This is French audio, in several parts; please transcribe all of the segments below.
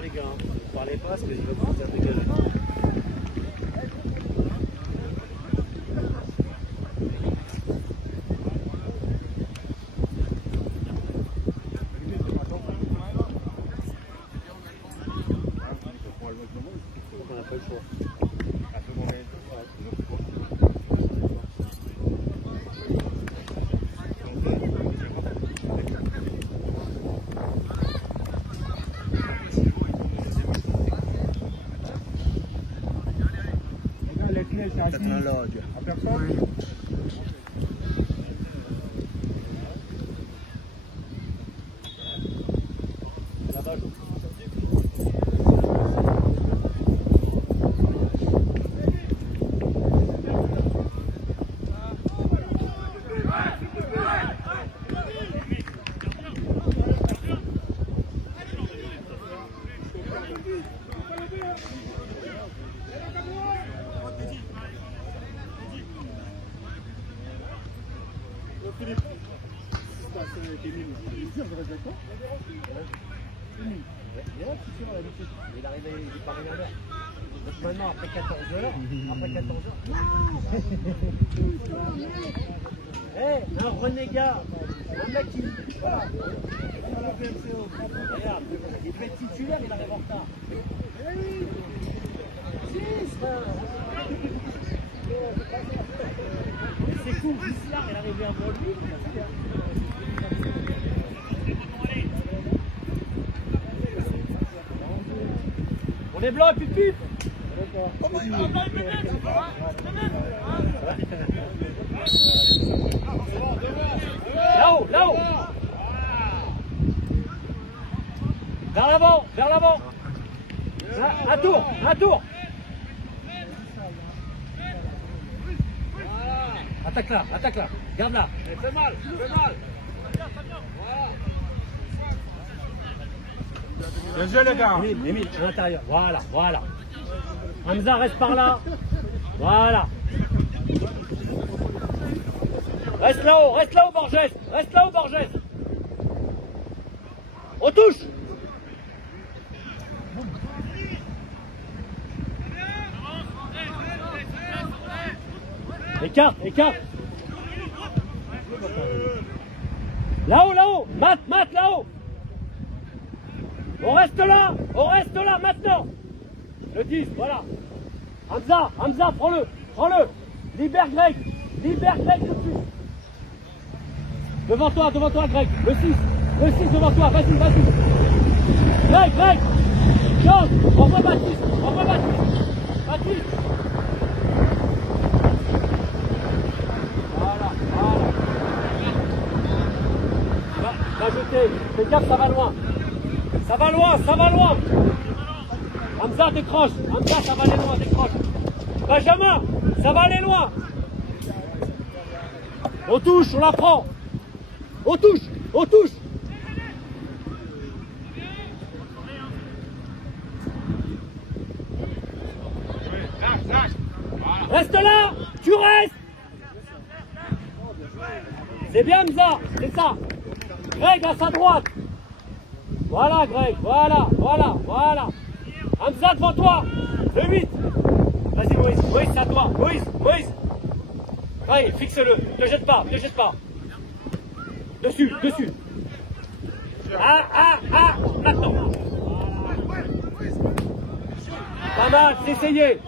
pas les gars, ne parlez pas parce que je vais vous faire dégager. On n'a pas le choix. Tecnologia. Aperto? Philippe, il arrivait, il parlait à l'heure. Donc maintenant, après 14h, un renégat, un mec qui... Voilà. Regarde, il fait titulaire, il arrive en retard. C'est cool, Giscard, il est arrivé avant lui. On est blanc, pipi. Là-haut, là-haut. Vers l'avant, vers l'avant. Un tour, un tour. Attaque là, garde là. fais mal, fais mal. Bien joué les gars. Émile, à l'intérieur. Voilà, voilà. Hamza, reste par là. Voilà. Reste là-haut, Borges. Reste là-haut, Borges. On touche. Écarte, écarte. Là-haut, là-haut. Mat, là-haut. On reste là maintenant. Le 10, voilà. Hamza, prends-le. Libère Greg tout de suite. Devant toi, Greg. Le 6 devant toi, vas-y. Greg. Change, envoie Baptiste. Baptiste. Voilà. Va jeter. Fais gaffe, ça va loin. Ça va loin. Hamza, décroche. Ça va aller loin, décroche. Benjamin, ça va aller loin. On touche, on la prend. On touche. Reste là, tu restes. C'est bien Hamza, c'est ça. Greg à sa droite. Voilà Greg, voilà. Hamza devant toi, le 8. Vas-y Moïse, c'est à toi. Moïse. Allez, fixe-le, ne jette pas. Dessus. Maintenant. Pas mal, c'est essayé.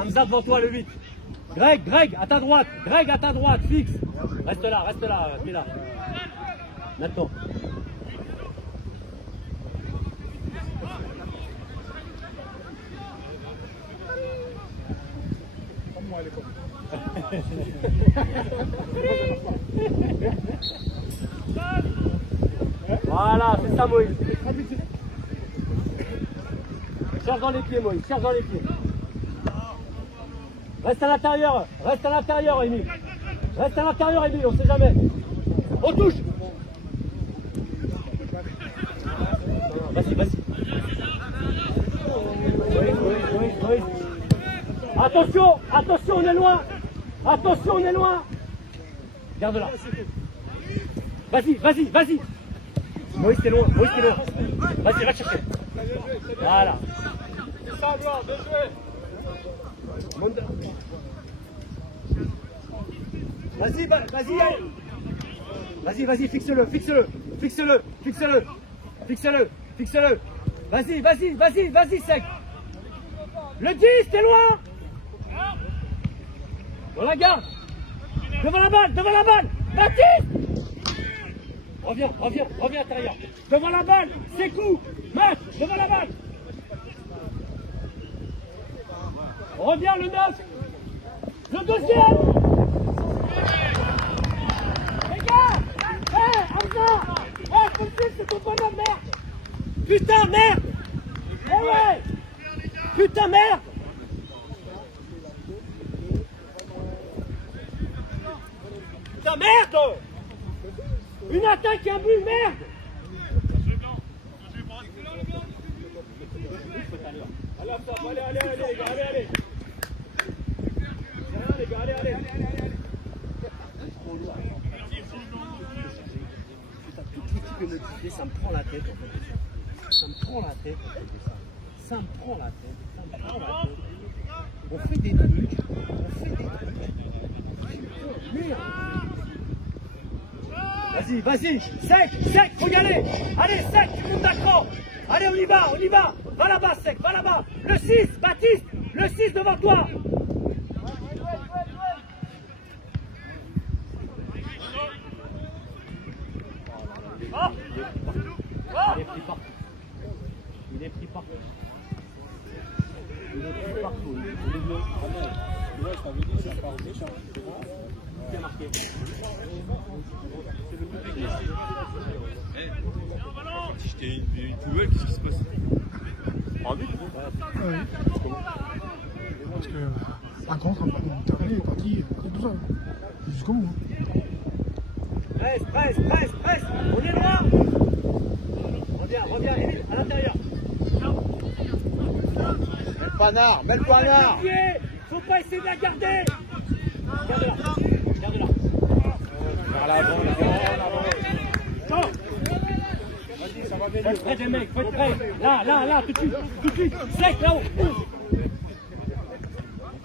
Hamza devant toi, le 8. Greg, à ta droite, fixe. Reste là, t'es là. Maintenant. Voilà, c'est ça Moïse. Cherche dans les pieds Moïse, Reste à l'intérieur Émile. On sait jamais. On touche. Vas-y. Moïse. Attention, on est loin. Garde là. Vas-y. Moïse, t'es loin. Vas-y, va chercher. Voilà. Semblant de jouer. Vas-y, vas-y, vas-y, vas-y, fixe-le, fixe-le, fixe-le, fixe-le, fixe-le, fixe-le. Vas-y, vas-y, vas-y, vas-y, sec. Le 10, t'es loin. On la garde. Devant la balle, Baptiste. Reviens, reviens, reviens à l'intérieur. Devant la balle, c'est coup. Match, devant la balle. Reviens le 9. Le deuxième. Les gars, Hamza, Francis, c'est ton bonhomme, merde. Putain, merde. Ouais. Putain, merde. Putain, merde. Une attaque et un but, merde. Allez, allez, allez, les gars, allez, allez. Les gars, allez, allez. Tout ce qui peut me quitter, ça me prend la tête, en fait. Ça me prend la tête, en fait. Ça me prend la tête. Ça me prend la tête. On fait des trucs. Merde. Vas-y, vas-y. Sec, sec, faut y aller. Allez, sec, tu montes d'accord. Allez, on y va, on y va. Va là-bas, sec, va là-bas. Le 6, Baptiste, le 6 devant toi. Oh. Il est pris partout. Il est pris partout. Il est pris partout. Il est marqué. Si j'étais une poubelle, qu'est-ce qui se passe? En but? Oui. Parce que un contre, terminé, il est parti tout seul. Jusqu'au bout. Presse, presse, presse, presse. On est loin. Reviens, reviens, Émile, à l'intérieur. Mets le panard. Faut pas essayer de la garder. Garde-la, garde-la. Vers l'avant, Oh. Vas-y, ça va bien. Faut être prêt, les mecs, faut être prêt. Là, tout de suite, sec, là-haut.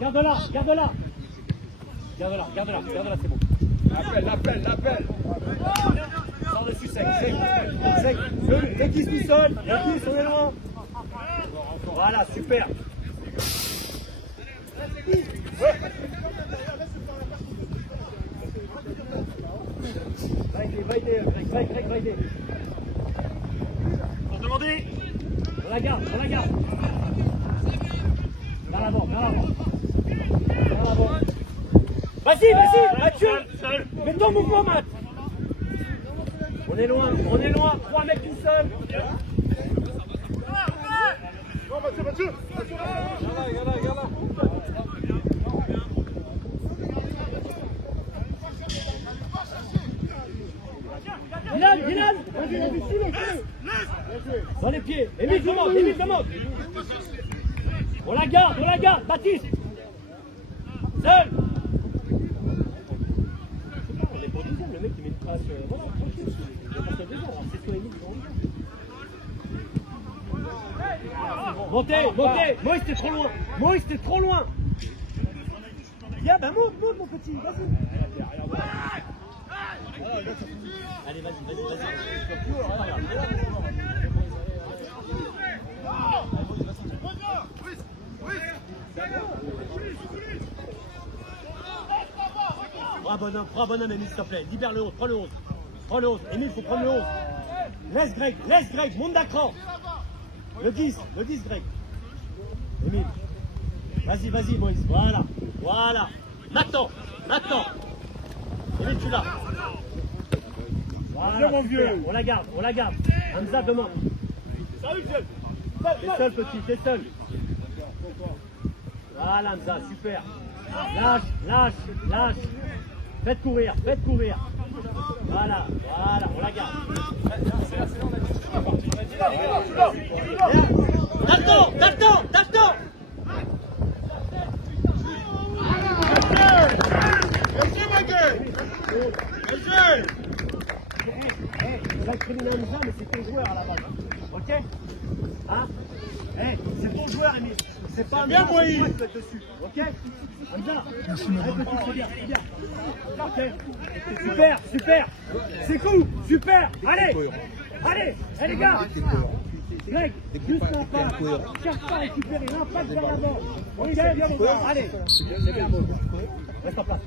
Garde-la, garde-la. Garde-la, c'est bon. L'appel. Sors dessus, sec. Le 10 tout seul, le 10, on est loin. Voilà, super. Va aider, Greg. Pour demander. On la garde. Vers l'avant. Vas-y, Mathieu. Mets ton mouvement, Matt. On est loin. 3 mecs tout seul. Non, Mathieu. Regarde là. Dylan, vas-y, dans les pieds. Émile demande. On la garde, Baptiste. Seul. On est pour deuxième, le mec qui met une trace. Voilà, tranquille. C'est toi, Émile, Montez. Moïse, t'es trop loin. Viens, monte, mon petit, vas-y. Allez, vas-y. Prends bonhomme, Émile, s'il te plaît. Libère le 11, prends le 11. Émile, faut prendre le 11. Laisse Greg, monte d'accord. Le 10, Greg. Émile. Vas-y, Moïse. Voilà. Maintenant. Émile, tu l'as. Voilà, mon vieux. On la garde. Hamza demande. T'es seul, petit, t'es seul. Voilà, Hamza, super. Lâche. Faites courir. Voilà, on la garde. T'attends. Va criminel Hamza, mais c'est ton joueur à la base. Ok? Hein? Eh, c'est ton joueur, Emile. C'est pas un bien moyen de mettre dessus. Ok? Hamza. Merci, madame. C'est bien, c'est bien. Ok. Super, super. C'est cool, super. Allez, allez, eh, les gars. Greg, juste l'impact. Cherche pas à récupérer l'impact vers l'avant. Ok, allez. C'est bien, bon. Reste en place,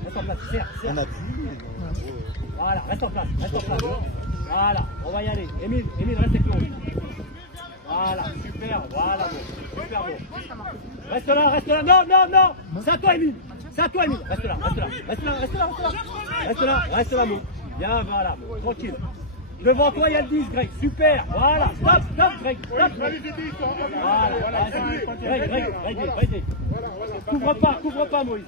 serre. Voilà, reste en place. Voilà, on va y aller. Emile, reste avec nous. Voilà, super, voilà, bon. Super bon. Reste là, non. C'est à toi, Emile. Reste là, mon. Bien, voilà, bon. Tranquille. Devant toi, il y a le 10, Greg. Super, voilà. Stop, Greg. Voilà, Greg. Couvre pas, Moïse.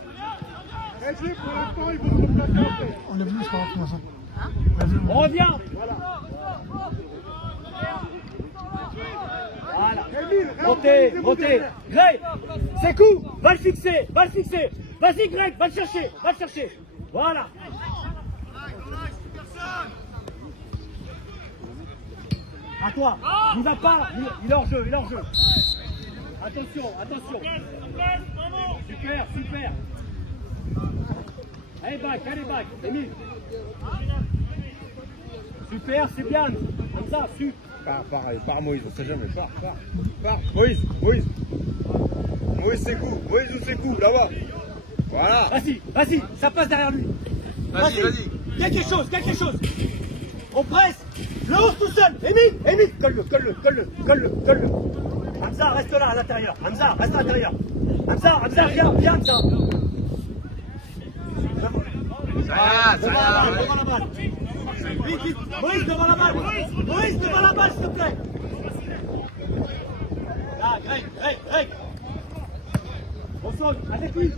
On l'a vu, je crois, pour l'instant. On revient. Voilà. Montez. Greg, c'est coup. Va le fixer. Vas-y, Greg, va le chercher. Voilà. À toi. Il va pas. Il est hors jeu. Attention. Super. Allez, back. Emile. Super, c'est bien. Comme ça, super. Pars Moïse, on sait jamais. Pars. Moïse, c'est coup. Moïse ou c'est coup, là-bas. Voilà. Vas-y, ça passe derrière lui. Vas-y. Quelque chose. On presse. Le hausse tout seul. Emile. Colle-le. Hamza, reste là, à l'intérieur. Hamza, viens, Hamza. Devant la balle. Vite. Moïse, devant la balle, s'il te plaît. Là, Greg. On saute, avec lui.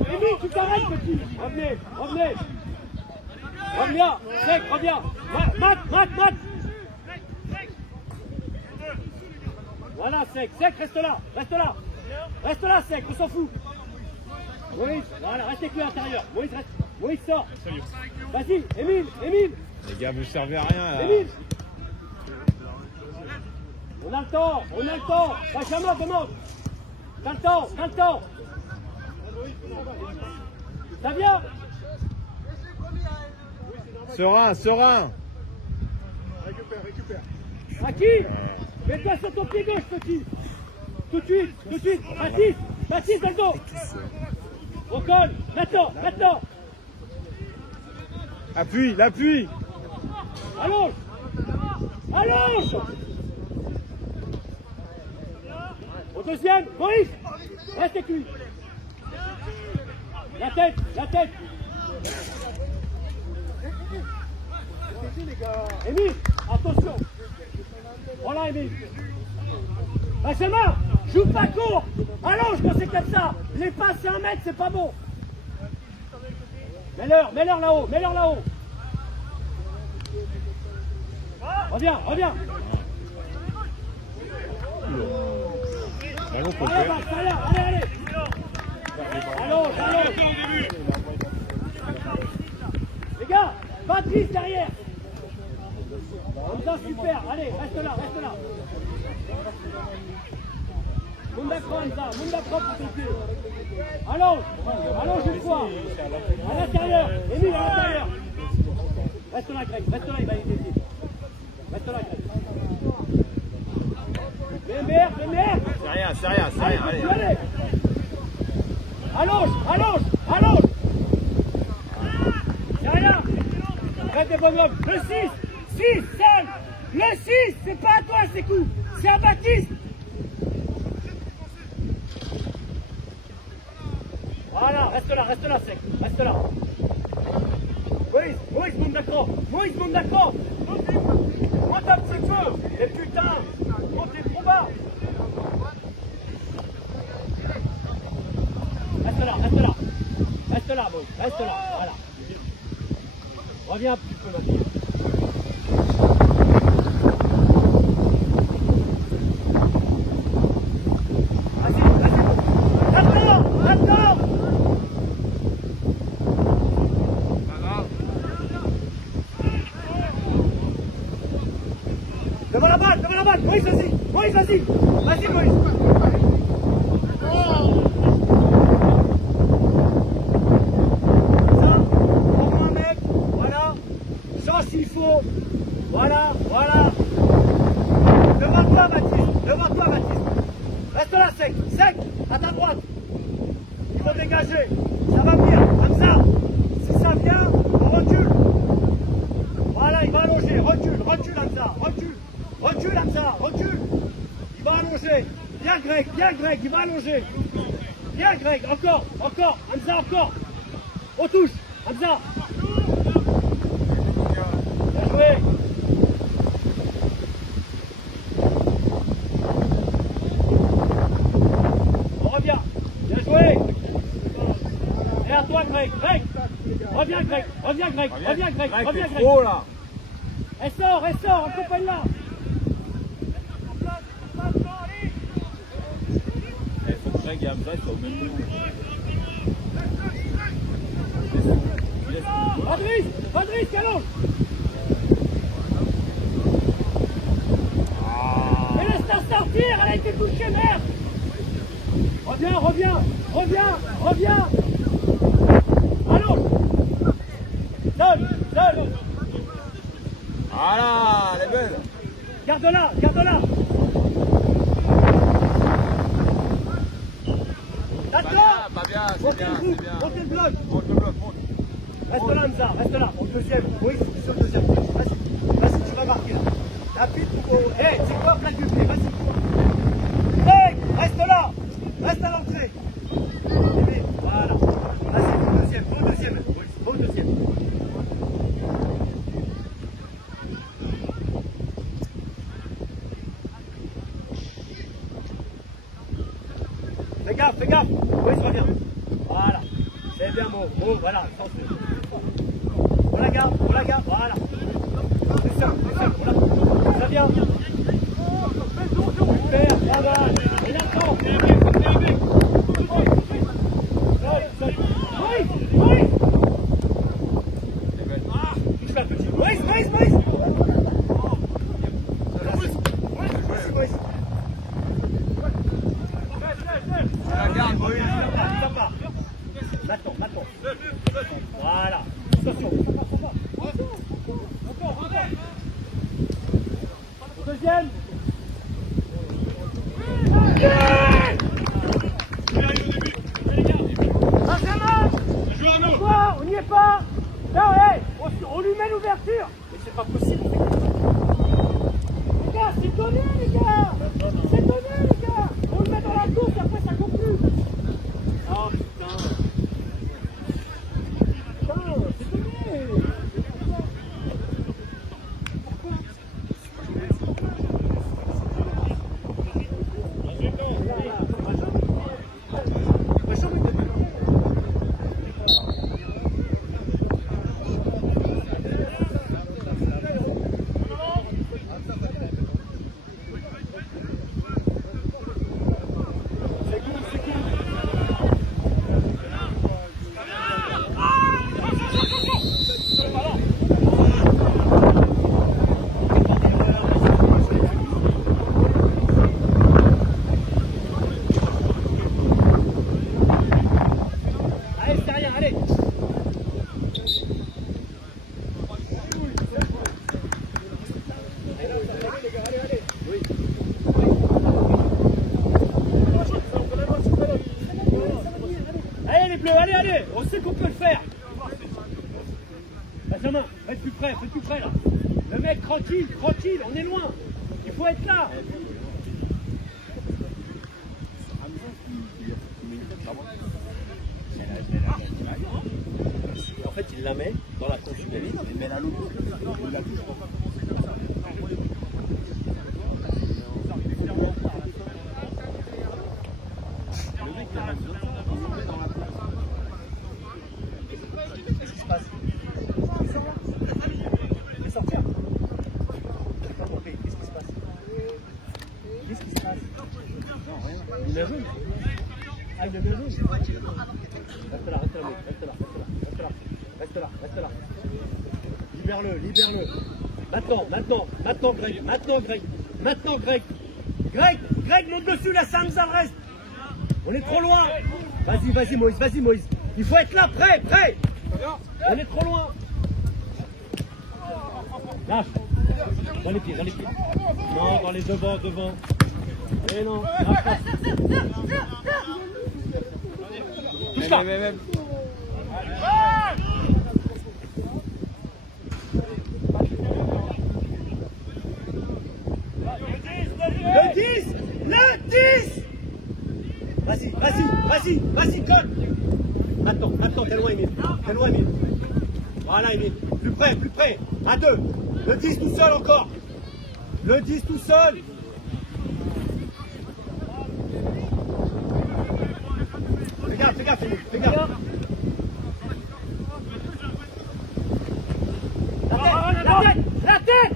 Emile, tu t'arrêtes, petit. Revenez. Reviens. Mat. Voilà, Sec, reste là, Sec, on s'en fout. Moïse, voilà, reste avec lui à l'intérieur. Moïse sort. Vas-y, Emile. Les gars, vous servez à rien, là. Emile. On a le temps. Benjamin, demande. T'as le temps. Ça vient. Serein. À qui? Mets-toi sur ton pied gauche, petit. Tout de suite. Baptiste, dans le dos. On colle. Maintenant. L'appui. Allonge. Au deuxième, Moïse. Reste avec lui. La tête. Emile, attention. Voilà, Emile. Benjamin, joue pas court. Allonge quand c'est comme ça. Les passes, c'est 1 mètre, c'est pas bon. Mets-leur là-haut. Reviens. Allons, Allez. Allonge. Les gars, Patrice derrière. Comme ça, super. Allez, reste là. Munda prend pour ton pied. Allonge une fois. À l'intérieur. Emile, à l'intérieur. Reste là, Greg. Il va y aider. Reste là, Greg. Lumière. C'est rien. Allez. Allonge. C'est rien. Faites des bonhommes. Le 6, seul. Le 6, c'est pas à toi, c'est coup. C'est à Baptiste. Voilà, reste là, Sec. Reste là. Moïse, monte d'accord. Monte un petit peu. Et putain, montez trop bas. Reste là, Moïse. Voilà. Reviens un petit peu maintenant. Attends. Devant la balle, Moïse, vas-y. Moïse, vas-y. Vas-y, Moïse. Prends-moi un mec. Voilà. Change s'il faut. Voilà, voilà. Devant toi, Baptiste. Reste là, sec. Sec, à ta droite. Il faut dégager. Ça va venir. Comme ça. Si ça vient, on recule. Voilà, il va allonger. Recule, Hamza. Recule, Hamza. Recule. Il va allonger. Bien, Greg. Il va allonger. Bien, Greg. Encore. Hamza, encore. On touche. Hamza. Bien joué. On revient. Bien joué. Et à toi, Greg. Reviens, Greg. Oh là. Elle sort, accompagne-la. Il faut que Greg et Hamza soient au même niveau. Patrice, allonge. Mais laisse-la sortir, elle a été touchée, merde. Reviens. Allons. Seul. Voilà, elle est belle. Garde-la. D'accord. Pas bien, c'est Montez bien. le bloc. Monte le bloc, monte. Reste là, Hamza, Au deuxième. Oui, sur le deuxième. Vas-y, tu vas marquer là. Rapide pour... Hé, c'est quoi, plaque du pied, vas-y. Hey, reste là. Reste à l'entrée. Voilà. Vas-y, au deuxième. Fais gaffe. Oui, je reviens. Voilà. C'est bien, Mo, voilà. On la garde, voilà. C'est ça, ça vient. Super, bravo. Il attend. Oui. Tu fais un petit. Moïse. Regarde, Moïse. Maintenant. Voilà. Attention. Encore. Deuxième. Benjamin. On n'y est pas. Non, hey, on lui met l'ouverture. Mais c'est pas possible. Les gars, c'est donné, les gars. On le met dans la course et après ça conclut. Oh putain. C'est donné. Allez, on sait qu'on peut le faire. Benjamin, faites plus près là. Le mec, tranquille, on est loin. Il faut être là. En fait, il la met dans la poche du David, il met la loupe. Il la touche. Le mec, il a qu'est-ce qui se passe? Il est sorti. J'ai pas compris. Qu'est-ce qui se passe? Non, rien. Il met jaune. Ah, il met jaune. Reste là. Libère-le. Maintenant, Greg. Greg, monte dessus, laisse Hamza le reste. On est trop loin. Vas-y, Moïse. Il faut être là, prêt. On est trop loin. Lâche. Dans les pieds. Non, dans les devant. Eh non, lâche pas. Touche là. Le 10. Vas-y, colle. Maintenant, t'es loin, Emile. Voilà, Emile. Plus près. À 2. Le 10 tout seul encore. Le 10 tout seul. Fais gaffe, Emile. Fais gaffe. La tête.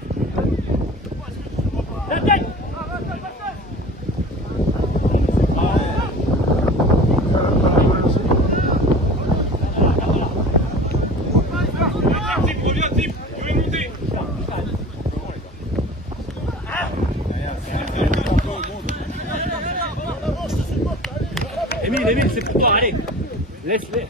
Emile, c'est pour toi, allez. Laisse-les.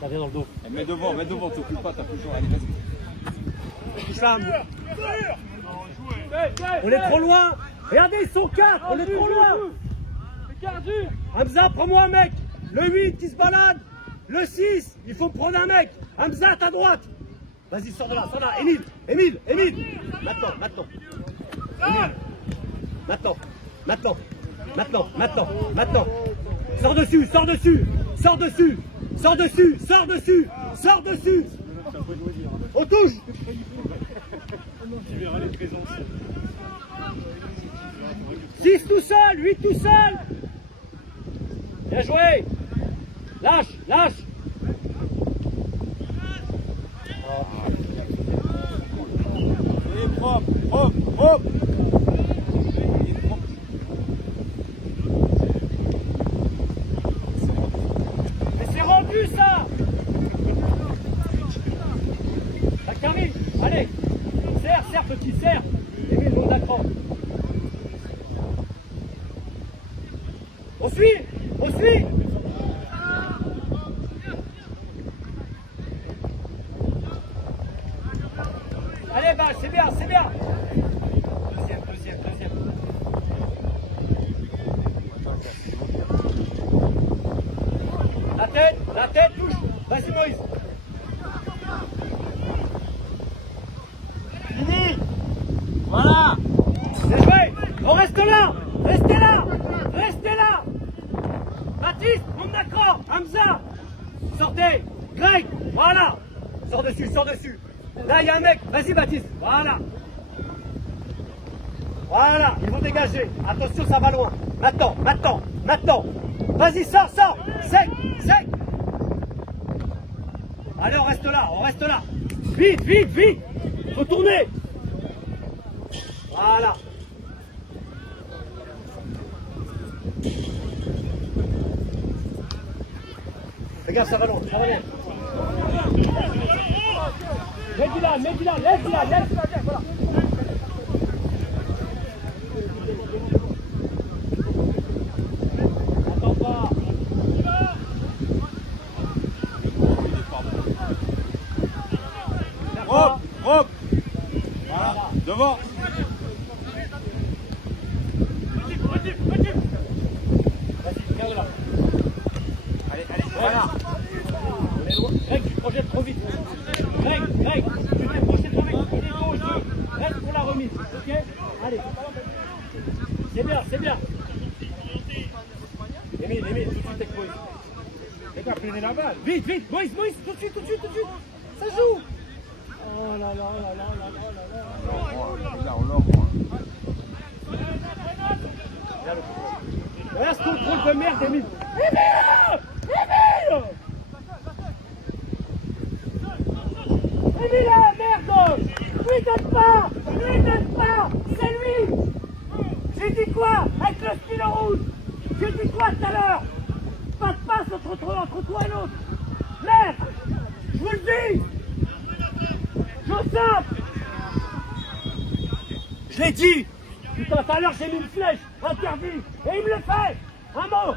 Ça vient dans le dos. Mets devant, t'occupes pas, t'as plus le temps. Allez, vas-y. Touche-la. On est trop loin. Regardez, ils sont 4. On est trop loin. Hamza, prends-moi un mec. Le 8 qui se balade. Le 6, il faut prendre un mec. Hamza, à ta droite. Vas-y, sors de là. Emile. Maintenant. Emile. Maintenant. Sors dessus. On touche. Tu verras les présences. 6 tout seul, 8 tout seul. Bien joué. Lâche. Et propre. Mais c'est rendu ça. Karim, allez. Serre petit, serre. Emile, monte d'accord. On suit. Allez, bah, c'est bien. Deuxième. La tête, touche. Vas-y, Moïse. Fini. Voilà. Bien joué. On reste là. Restez là. Baptiste, monte d'accord. Hamza. Sortez. Greg, voilà. Sors dessus. Là, il y a un mec. Vas-y, Baptiste. Voilà. Ils vont dégager. Attention, ça va loin. Maintenant. Vas-y, sors. Sec. Allez, on reste là. Vite. Faut tourner. Voilà. Fais gaffe, ça va loin. Ça va bien. Mets-y là, laisse-la, voilà. Attends pas. Hop. Voilà, devant. Vas-y, regarde-la. Allez, voilà. Greg, tu te projettes trop vite. Greg, tu t'es projeté trop vite. Il est gauche. Reste pour la remise, ok? Allez. C'est bien. Emile, tout de suite avec Moïse. Les gars, prenez la balle. Vite, Moïse, tout de suite. Ça joue. Oh là. On l'envoie. Regarde ce contrôle de merde, Emile. Emile, merde. Lui donne pas. C'est lui. J'ai dit quoi avec le stylo rouge? J'ai dit quoi tout à l'heure? Pas de passe entre toi et l'autre. Merde. Je vous le dis. Joseph. Je l'ai dit. Putain, tout à l'heure j'ai mis une flèche, interdit. Et il me le fait. Un mot.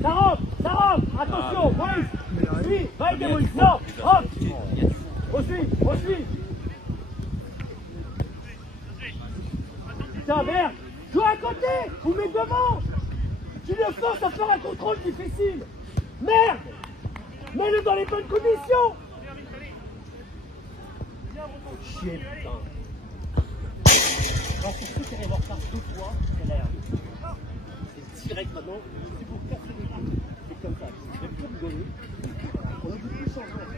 Ça rentre. Attention, Moïse. Suis, va aider Moïse. Non, hop. On suit. Putain, merde. Joue à côté, vous mettez devant. Tu le forces à faire un contrôle difficile. Merde. Mets-le dans les bonnes conditions. Chier, putain. Alors, c'est sûr qu'il va y avoir ça 2 fois, c'est l'air. C'est direct maintenant, c'est pour casser les coups. C'est comme ça. Je vais plus rigoler. On a beaucoup de changements.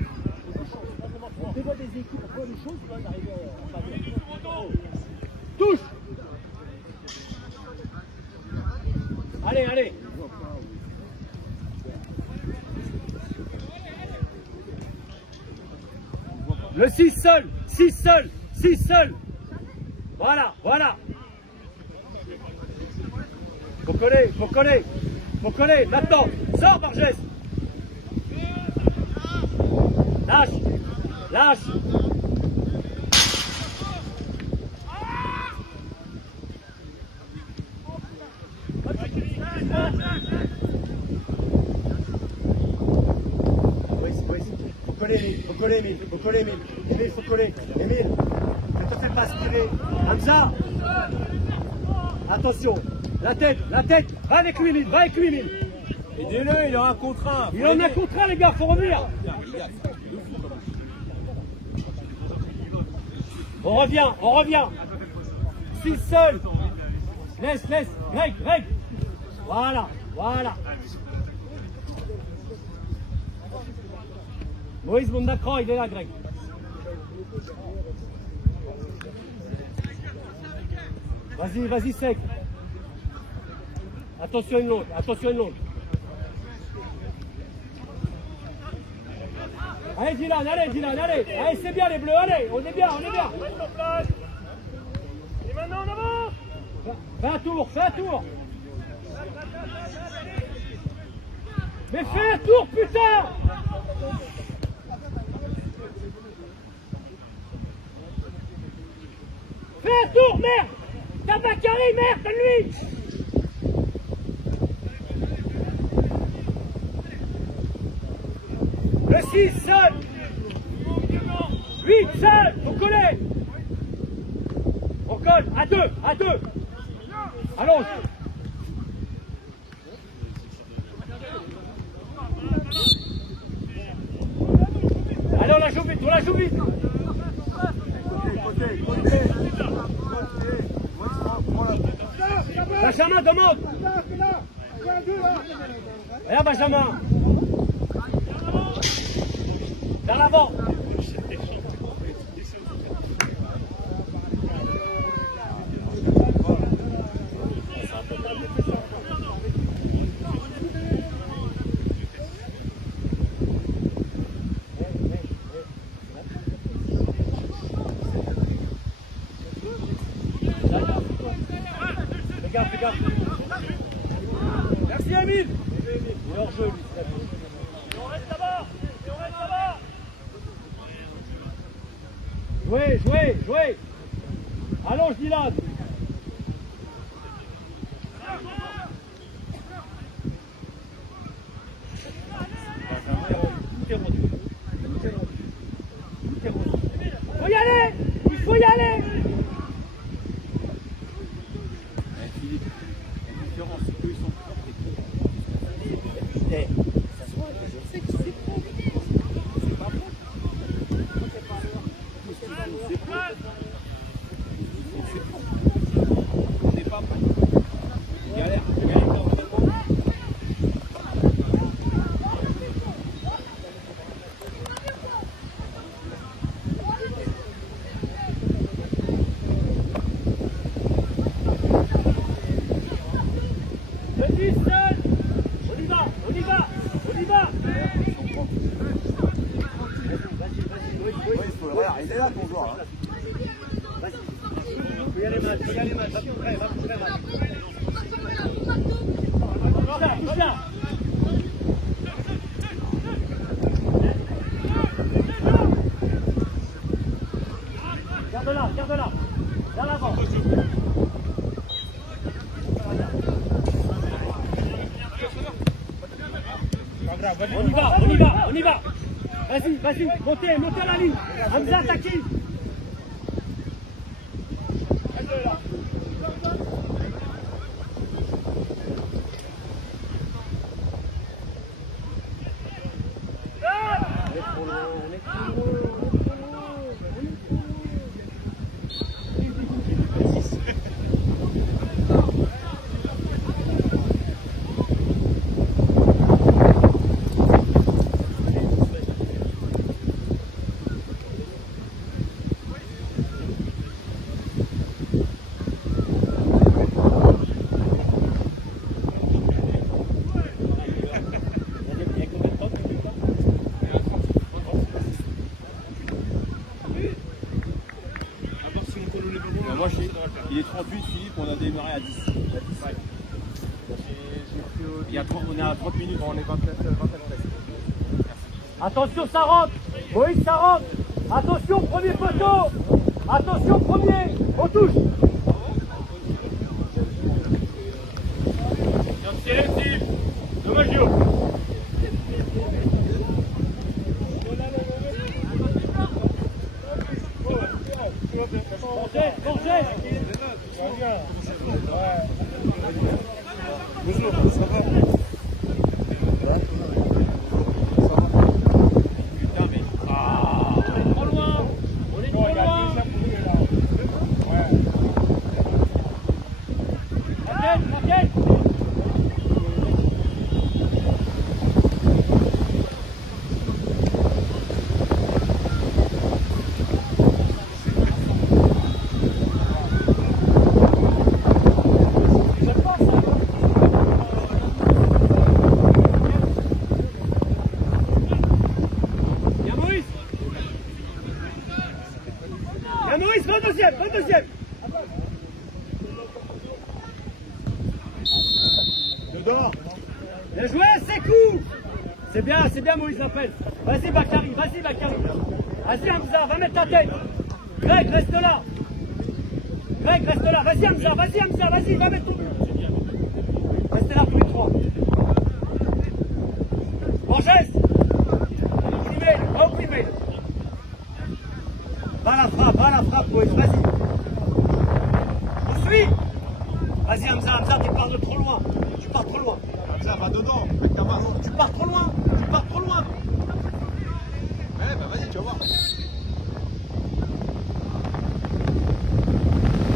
On dévoile des équipes, on voit les choses, on va arriver à faire. Touche. Allez. Le 6 seul. Voilà. Faut coller. Maintenant, sors Borges. Lâche. Faut coller, Emile. Emile, faut coller. Emile, ne te fais pas aspirer. Hamza. Attention. La tête. Va avec lui, Emile. Aidez-le, il a un contrat. Il en a un contrat, les gars, faut revenir. On revient. 6 seul. Laisse. Greg. Voilà. Moïse Mondacran, il est là, Greg. Vas-y, sec. Attention une longue. Allez, Dylan, allez. Allez, c'est bien les bleus, allez, on est bien. Et maintenant, on avance. Fais un tour. Mais fais un tour, putain. Fais un tour, merde. T'as pas carré, merde, donne-lui. Le 6 seul. 8 seul. Faut coller. On colle. À deux. Allons. Allez, on la joue vite. Benjamin, demande. Regarde, Benjamin. Vers l'avant. Fais gaffe. Merci, Emile. Il est hors jeu, lui. Et on reste là-bas. Jouez. Allonge, Dylan. Il faut y aller. Philippe, la différence, c'est qu'eux, ils sont propres et ça se voit, je sais que c'est propre. C'est pas propre. C'est pas propre. C'est pas propre. Galère. Il est là pour voir. Vas-y. Faut y aller, man. Va tout près, man. Touche là. partir de là. Vers l'avant. On y va, on y va, on y va. Vas-y, vas-y, montez, montez à la ligne. Hamza, attaquez. Il est 38, Philippe, on a démarré à 10. On est à 30 minutes. On est 29. Attention, ça rentre. Moïse, ça rentre. Attention, premier poteau. Attention, premier. On touche. Dommage, Bonjour, ça va? Putain, mais. On est trop loin. On est trop loin. Enquête. Moïse, va au deuxième. Dedans. Bien joué, c'est cool. C'est bien Moïse l'appelle. Vas-y Bakary. Vas-y Hamza, va mettre ta tête. Greg, reste là. Vas-y Hamza, va mettre ton but. Restez là pour les trois. Borges. Opprimé. Va la frappe, Moïse, vas-y. On suit. Vas-y Hamza, tu pars de trop loin. Hamza, va dedans, avec ta main. Tu pars trop loin. Ouais, bah vas-y, tu vas voir.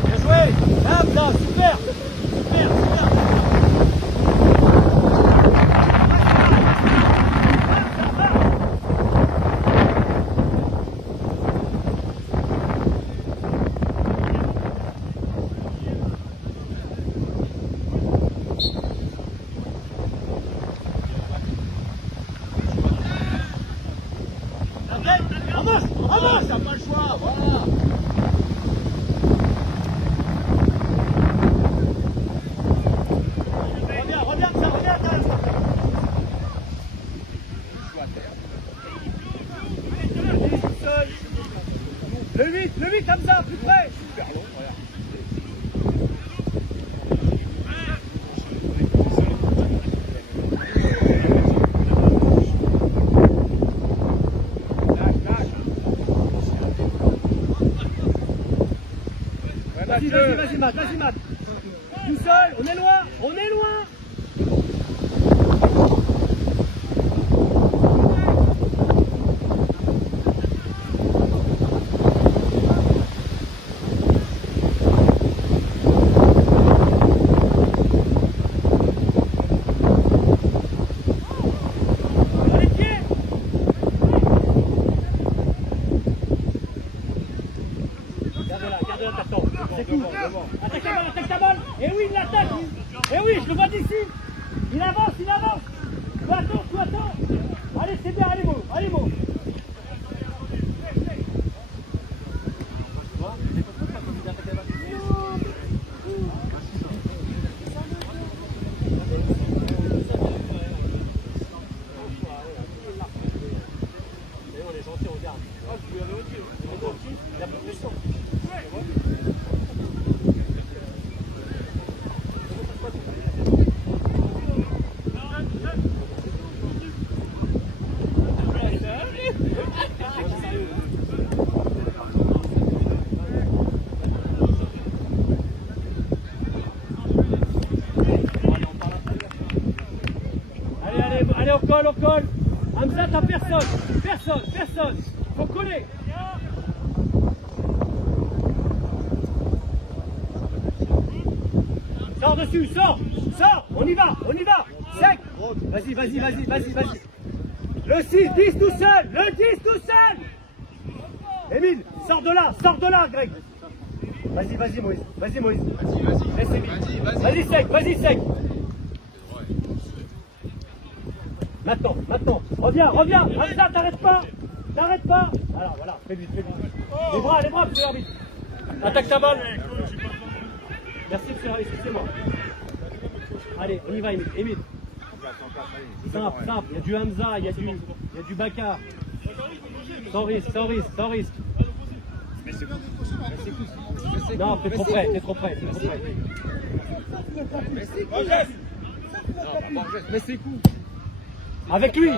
Bien joué. Hamza, super. Avance, t'as pas le choix, voilà. Reviens, Le 8 comme ça, plus près. Super long, regarde. Vas-y, Matt. Tout seul, on est loin. Gardez-la, t'attends. C'est cool. Attaque ta balle. Et oui, il l'attaque. Et oui, je le vois d'ici. Il avance. Tu attends. Allez, c'est bien, allez, Mo. On est gentil, on garde. Il a plus de pression. on colle. Hamza, t'as personne. Personne. Faut coller. Sors dessus, sors. On y va. Sec. Vas-y. Le 6, 10 tout seul. Émile, sors de là, Greg. Vas-y, Moïse. Laisse Émile. Vas-y, sec. Maintenant. Reviens. Hamza, t'arrêtes pas. Alors, voilà, fais vite. Les bras, monsieur l'arbitre. Attaque ta balle. Merci, monsieur l'arbitre, excusez-moi. Allez, on y va, Émile. Simple. Il y a du Hamza, il y a du Bakar. Sans risque. Non, t'es trop près. Mais c'est cool. Avec lui.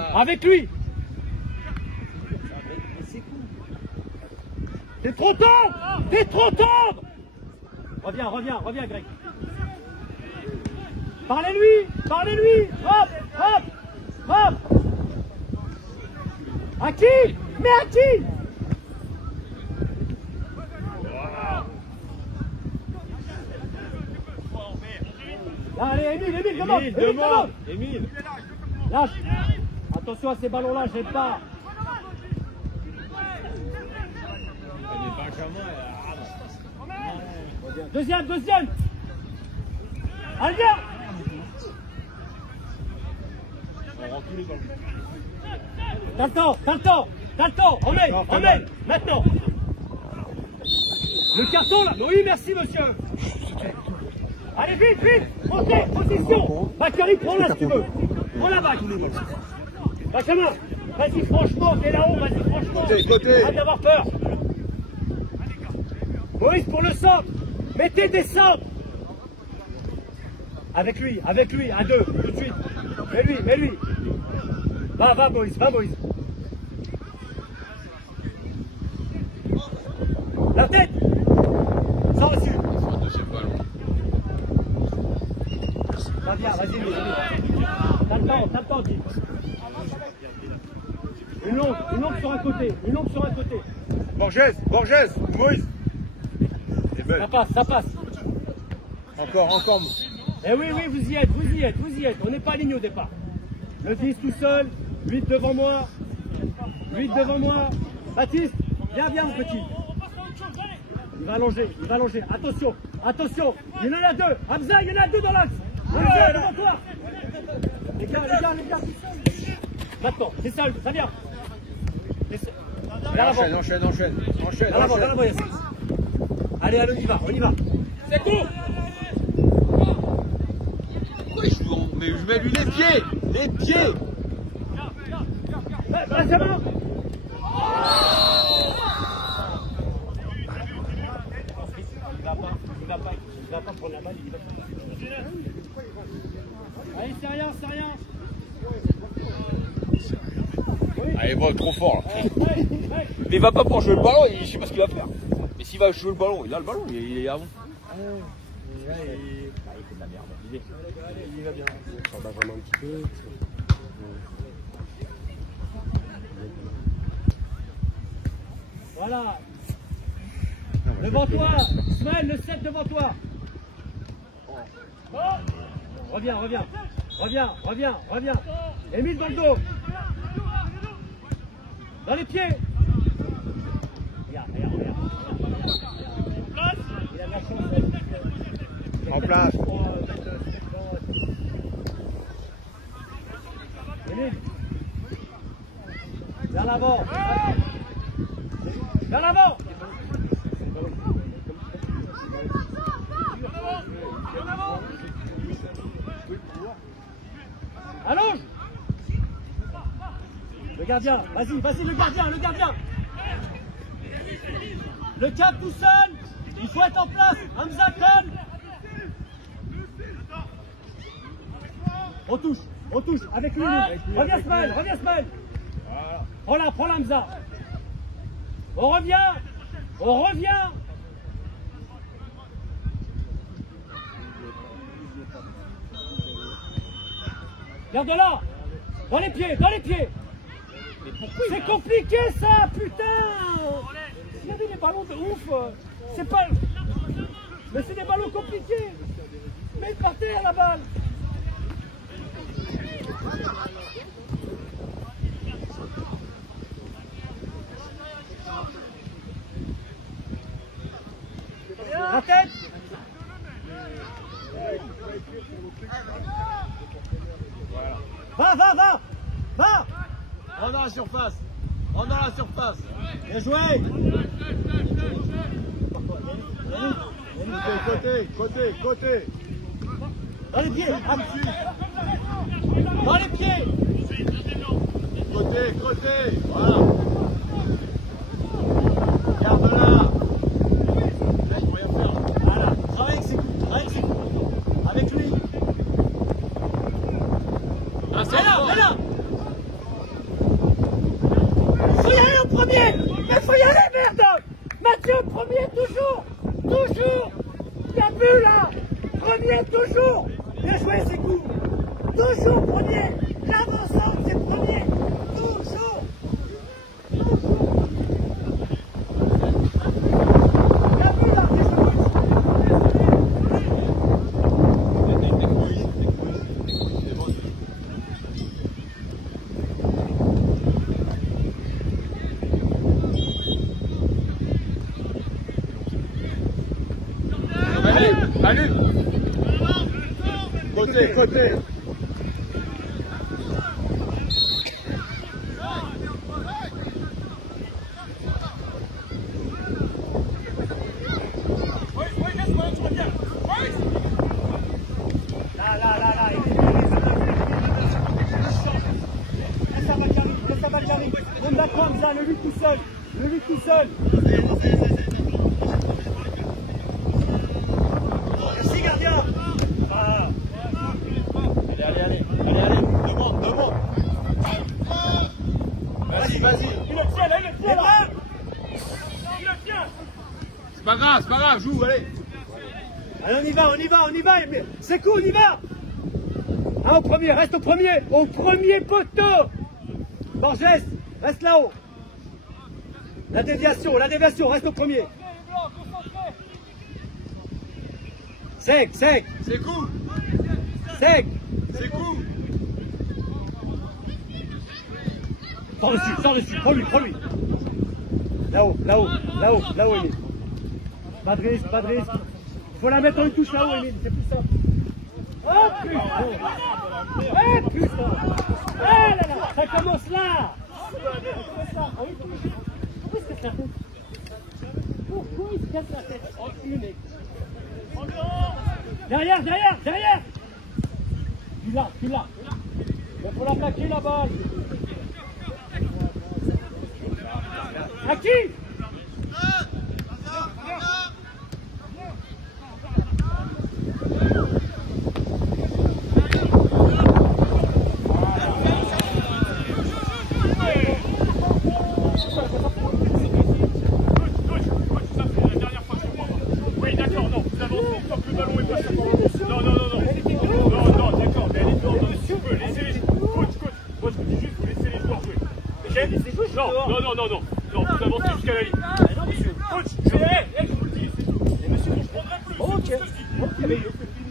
T'es trop tendre. Reviens, Greg. Parlez-lui. Hop. À qui? Mais à qui? Allez, Émile, demande. Émile. Lâche. Attention à ces ballons-là, j'aime pas. Deuxième. Allez, viens. T'as le temps. On met. Maintenant. Le carton là. Oui, merci monsieur. Allez, vite. Montez, position. Bakary, prends-la si tu veux. Prends la balle. Benjamin, vas-y franchement, t'es là-haut, Côté. Arrête d'avoir peur. Moïse pour le centre. Mettez des centres. Avec lui, à deux, tout de suite. Mets lui. Va Moïse. La tête. Sors dessus. Vas-y. T'as le temps, dis. Une longue sur un côté. Borges, Moïse. C'est belle. Ça passe. Encore. Eh oui, vous y êtes. On n'est pas aligné au départ. Le 10 tout seul, 8 devant moi. Baptiste, viens mon petit. Il va allonger. Attention. Il y en a deux. Hamza, il y en a deux dans l'axe. Hamza, devant toi. Les gars. Maintenant, c'est seul, ça vient. Enchaîne. Dans l'avant, Yassine. Allez, on y va. C'est court. Mais je mets lui les pieds. Benjamin. Il va pas prendre la balle, il va pas. Allez, c'est rien. Allez, bon, trop fort là. Mais il va pas pour jouer le ballon, je sais pas ce qu'il va faire. Mais s'il va jouer le ballon, il a le ballon, il est avant. Il fait de la merde. Il va bien. Ça va vraiment un petit peu. Voilà. Devant toi. Ismaël, le 7 devant toi. Reviens. Émile dans le dos. Dans les pieds. Regarde. Il a de la chance. En place. Émile. Vers l'avant. Allonge. Le gardien, vas-y le gardien. Le 4 tout seul, il faut être en place. Hamza calme. On touche avec lui. Reviens Ismaël. Prends la Hamza. On revient. Garde là. Dans les pieds, dans les pieds. C'est compliqué ça, putain. Il y a des ballons de ouf. C'est pas... Mais c'est des ballons compliqués. Mais par terre la balle. La tête. Va, va, va. Va. Rentre dans la surface. Rentre dans la surface. Bien joué. Côté. Dans les pieds. Dans les pieds. Côté. Voilà. Garde-la. Là, il faut rien faire. Voilà. Travaille avec ses coups. Avec lui. Là. Faut y aller au premier. Mais faut y aller, merde. Mathieu, premier, toujours. Il y a but là. Premier, toujours. Bien joué, ses coups. Toujours premier. L'avancement, c'est premier. Toujours. Il y a but là, Allez. Côté. Là. Laisse ça va Karim. Même d'accord, Hamza, le 8 tout seul. Merci gardien. Ah. Allez. Demande. Vas-y. Il le tient là. C'est pas grave, joue, allez. Allez, on y va. C'est cool, on y va. Ah, au premier, reste au premier poteau. Borges, reste là-haut. La déviation, reste au premier. Sec. C'est cool. Sors dessus, prends lui. Là-haut, Émile. Pas de risque. Faut la mettre en une touche là-haut, Émile, c'est plus simple. Oh putain. Ah là, ça commence là. Pourquoi il se casse la tête? Enculé, mec. Derrière. Tu l'as. Il faut la plaquer la balle. À qui? Non, vous avancez jusqu'à la ligne. Coach, je vous le dis, monsieur, je prendrai plus. Ok, mais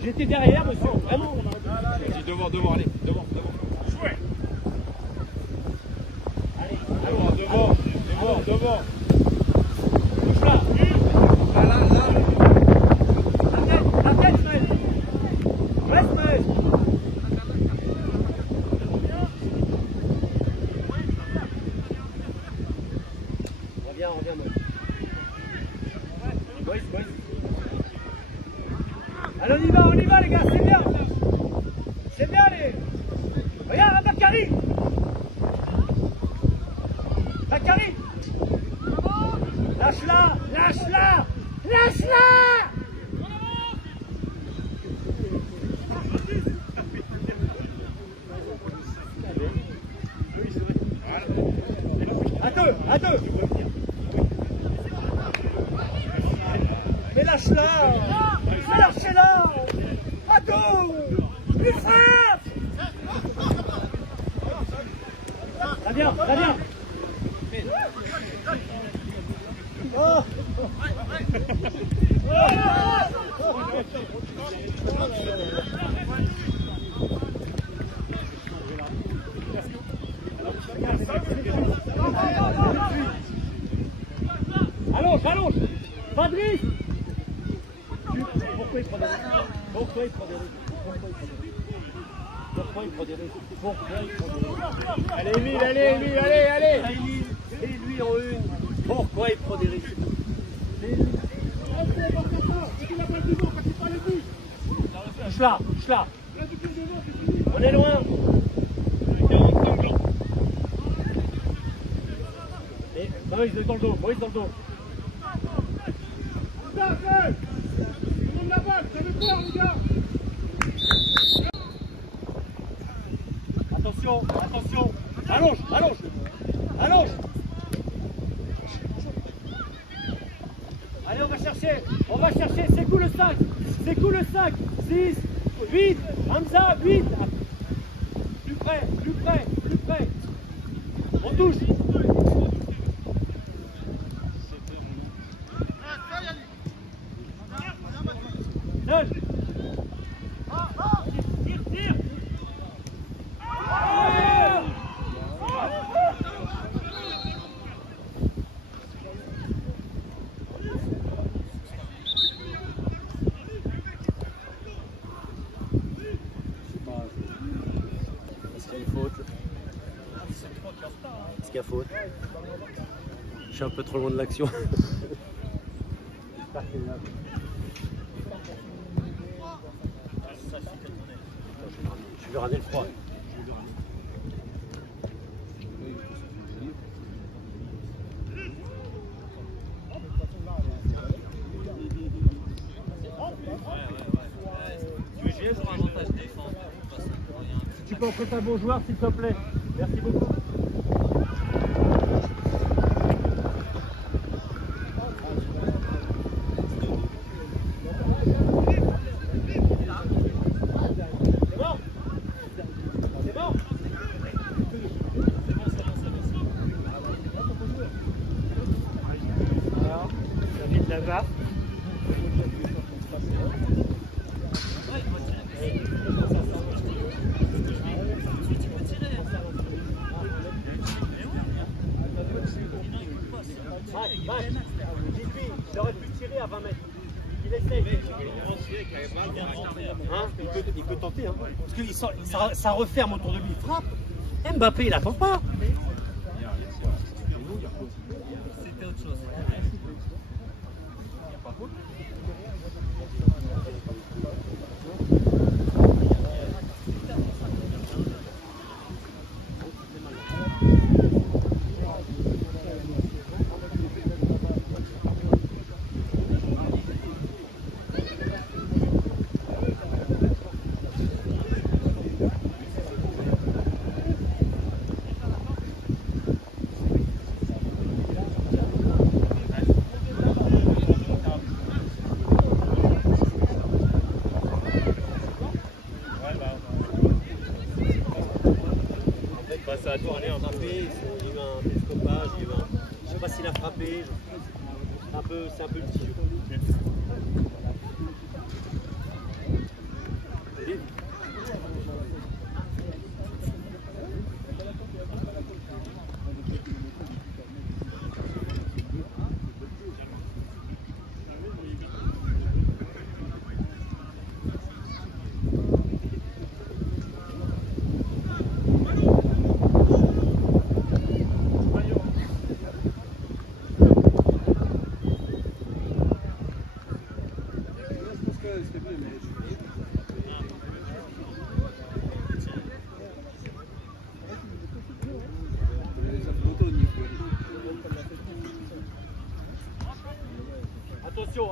j'étais derrière, monsieur, vraiment. Vas-y, devant, allez, devant. Jouez. Devant. Touche là. Là. La tête, Maël. Reste, Maël. Reviens, Maël. Boys. Allez, on y va, les gars, c'est bien. Les... Regarde, Bakary. Lâche-la. À deux. Mais lâche-la. À deux. Plus frappe. bien, très bien. Oh. Allonge, allonge. Pas de risque. Pourquoi il prend des risques? Pourquoi il prend des risques? Pourquoi il prend des risques? Pourquoi il prend des risques? Allez, Emile, allez, Emile, allez, allez. Et lui en une. Pourquoi il prend des risques? Touche là, touche là. On est loin. Et Moïse dans le dos, Moïse dans le dos. Attention, attention. Allonge, allonge. Allonge. Allez, on va chercher, c'est cool le 5, c'est cool le 5, 6, 8, Hamza, 8, plus près, plus près, plus près, on touche. Seul. Tire, tire. Est-ce qu'il y a faute? Je suis un peu trop loin de l'action. Je vais ramener le froid. Tu peux prêter un bon joueur s'il te plaît. Merci beaucoup. J'aurais pu tirer à 20 mètres. Il essaye. Hein, il peut tenter. Hein. Parce que ça referme autour de lui. Il frappe. Mbappé, il n'attend pas. C'était autre chose. Ça a tourné, il y a eu un télescopage, je ne sais pas s'il a frappé, c'est un peu litigieux.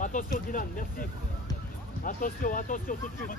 Attention Dylan, merci. Attention tout de suite.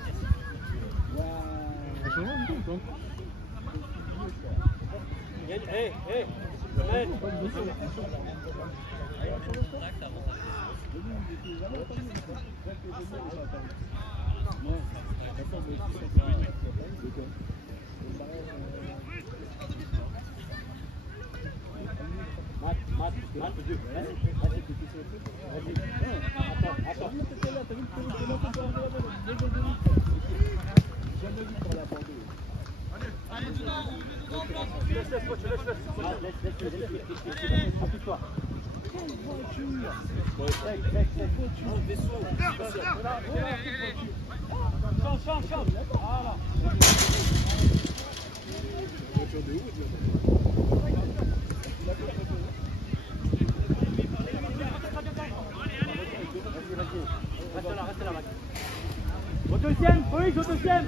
Au deuxième, Moïse, au deuxième.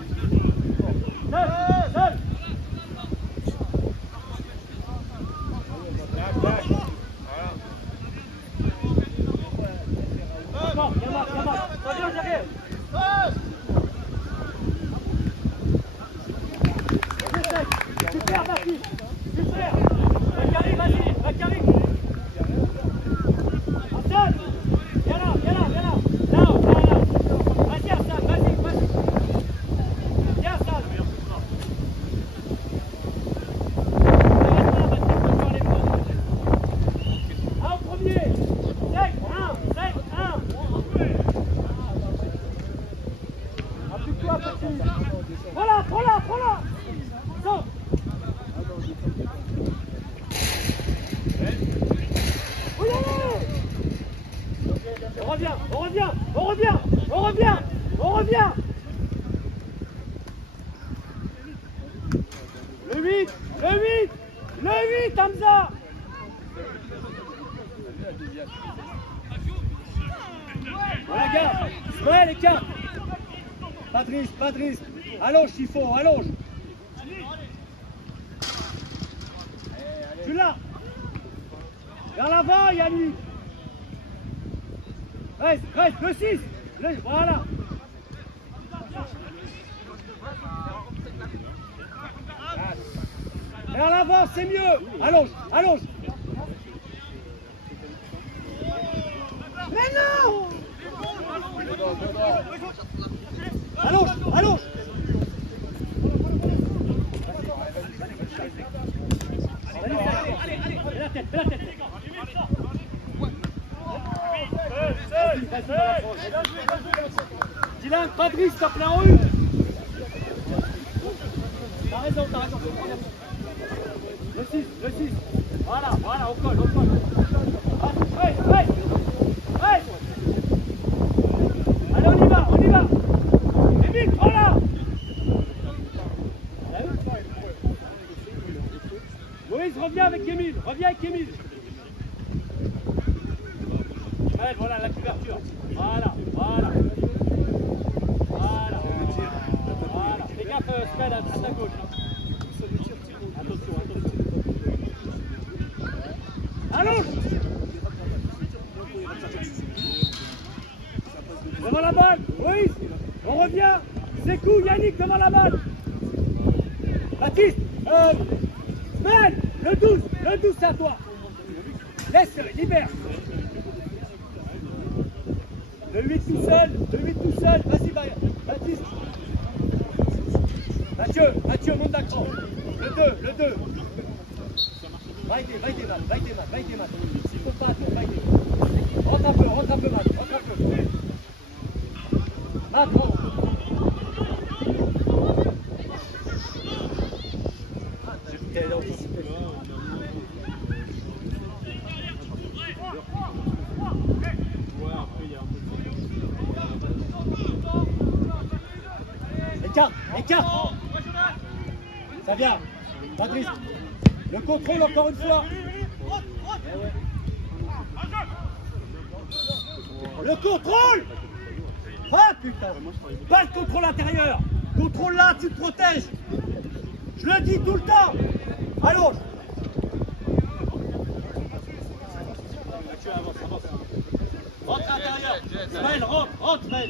Seul. Encore, viens Marc. Reviens, j'arrive. Super, Baptiste. Super. Bakary, vas-y. Bakary. Hassan. Viens là. Là. Vas-y, Hassan, vas-y. Viens, Hassan. Un au premier. 5-1. Appuie-toi, Baptiste. Prends-la. Sors. On revient. Le 8, Hamza. Voilà, gars. Ismaël et 4. Patrice. Allonge s'il faut, allonge. Tu l'as. Vers l'avant, Yannick. Reste, le 6. Voilà. Vers l'avant, c'est mieux. Allonge. Mais non. Allonge. Mets la tête. Dylan, Patrice, tape la rue. T'as raison. Le 6. Voilà, on colle. Allez, on y va. Émile, prends-la. Moïse, reviens avec Émile. Allez, voilà la couverture. Voilà. Fais gaffe, Sven, à ta gauche. Attention. Allons. Devant la balle, Moïse. On revient. C'est coup, Yannick devant la balle. Baptiste, Sven, le 12, c'est à toi. Laisse, libère. Le 8 tout seul, vas-y Baptiste. Mathieu, monte d'acron. Le 2. Vaille des maths. S'il faut pas, vaille des. Rentre un peu, Matt. Matt, rentre. Écart. Ça vient. Patrice. Le contrôle encore une fois. Le contrôle. Ah putain. Pas le contrôle intérieur. Contrôle là, tu te protèges. Je le dis tout le temps. Allons. Rentre à l'intérieur. Smaël, rentre Smaël.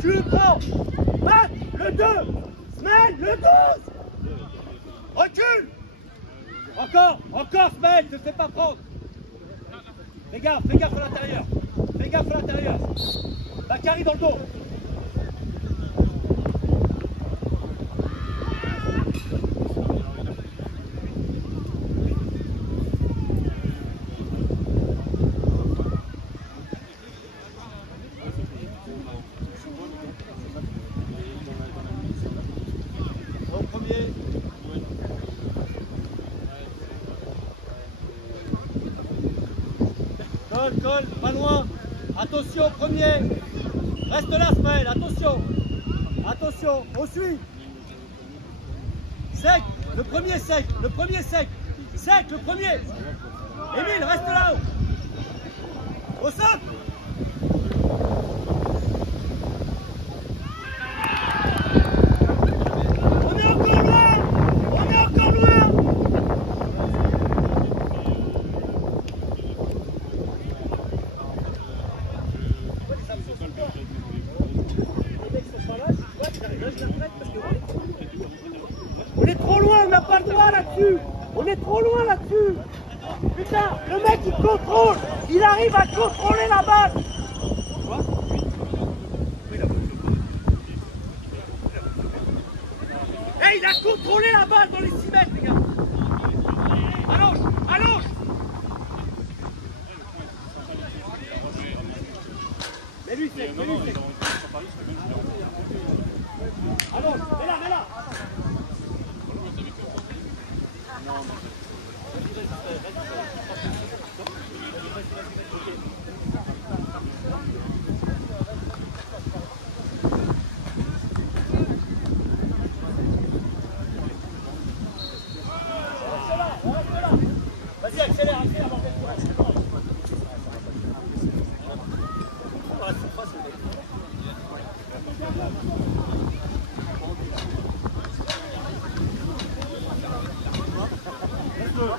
Tu le prends. Matt, le 2. Smaël, le 12. Encore, Smaël, ne te fais pas prendre. Fais gaffe à l'intérieur. Fais gaffe à l'intérieur. Bakary dans le dos. Au premier. Colle, pas loin. Attention, premier. Reste là, Smaël, attention. Attention, on suit. Sec, le premier sec. Sec, le premier. Émile, reste là. Au centre. On est encore loin. On est trop loin, on n'a pas le droit là-dessus. On est trop loin là-dessus. Putain, le mec il contrôle. Il arrive à contrôler la balle. Eh, il a contrôlé la balle dans les 6 mètres, les gars. Allonge. Mais lui, c'est. Allonge, mets là. Vas-y, accélère.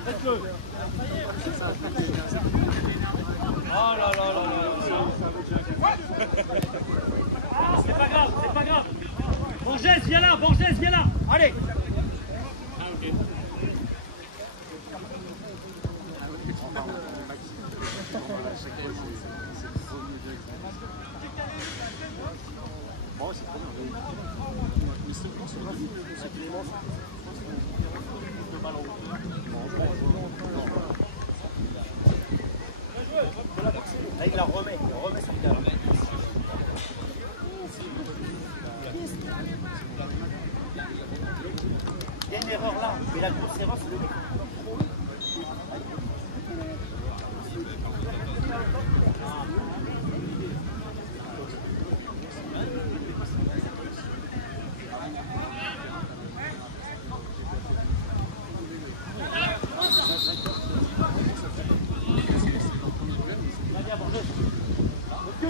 Reste-le. Oh là. C'est pas grave. Borges, viens là. Allez. Là, il la remet sur le terrain. Il y a une erreur là, mais la grosse erreur c'est le mec.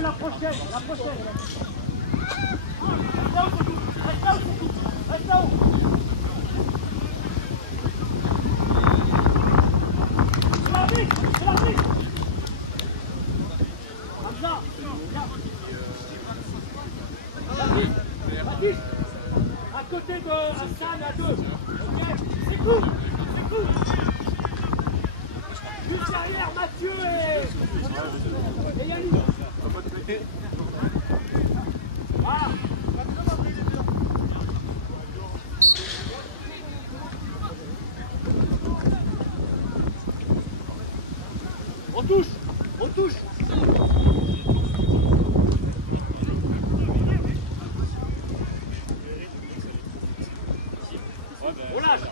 La prochaine. Reste là-haut. C'est la brique. Hamza, Baptiste, à côté de Hassan à 2. Okay. C'est cool. Juste derrière Mathieu et Yannick. Voilà. On touche. On lâche.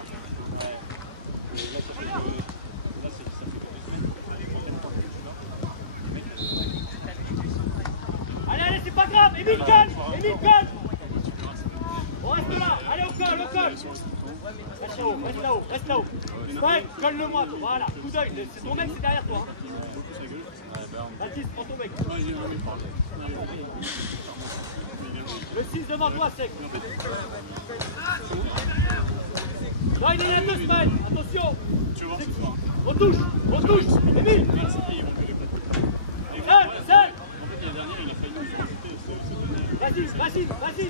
Allez, c'est pas grave. Émile calme. On reste là. Allez, on colle. Reste là-haut. Ouais, colle-le-moi. Voilà, coup d'œil. C'est ton mec, c'est derrière toi. Baptiste, prends ton mec. Le 6 devant toi, sec. Non, il est là 2 semaines. Attention. On touche. Émile. Seul. Vas-y.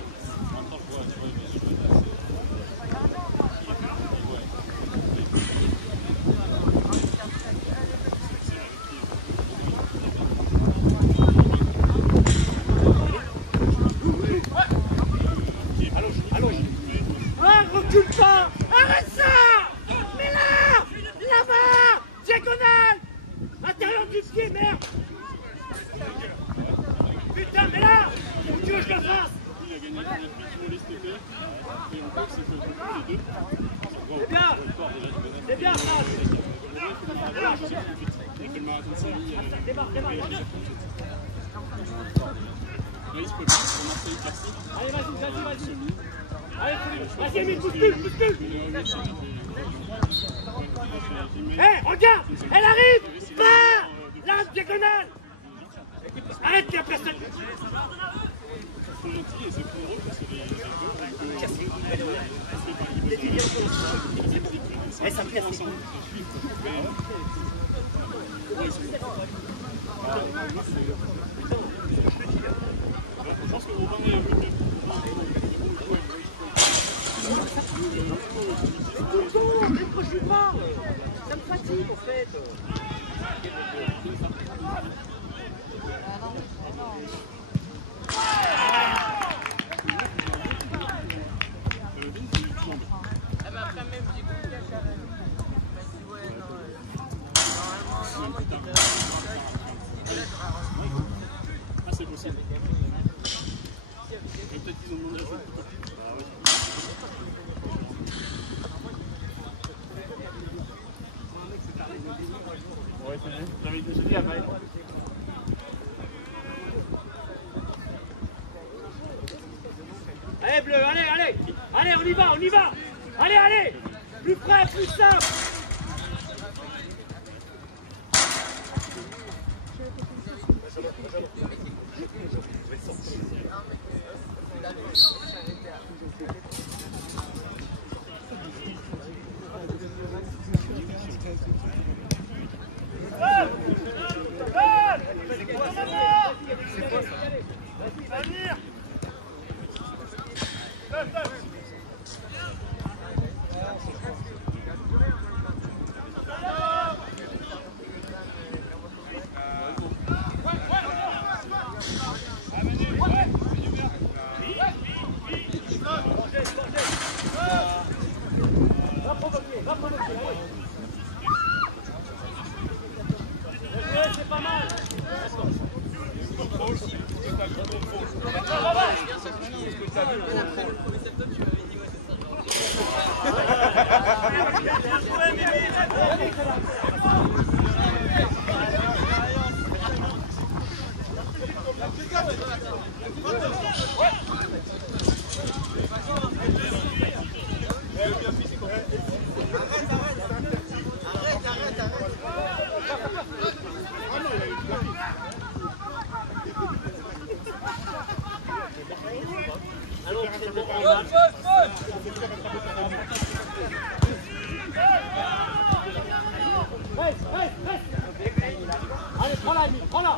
bien, ça. Démarre. Allez, vas-y. Allez, vas-y, Emile, pousse-le. Hé, regarde, elle arrive. Pas la diagonale. Arrête, il y a personne. Ça me casse. Je pense que Robin est un peu mieux. Tout le temps, même quand je parle, ça me fatigue en fait. Ah, c'est possible. Peut-être qu'ils ont demandé à jouer. Ouais, c'est bien. J'avais déjà dit après. Allez bleu, allez, on y va. Allez, plus près, plus simple. C'est pas mal. Allez, prends-la, Emile, prends-la.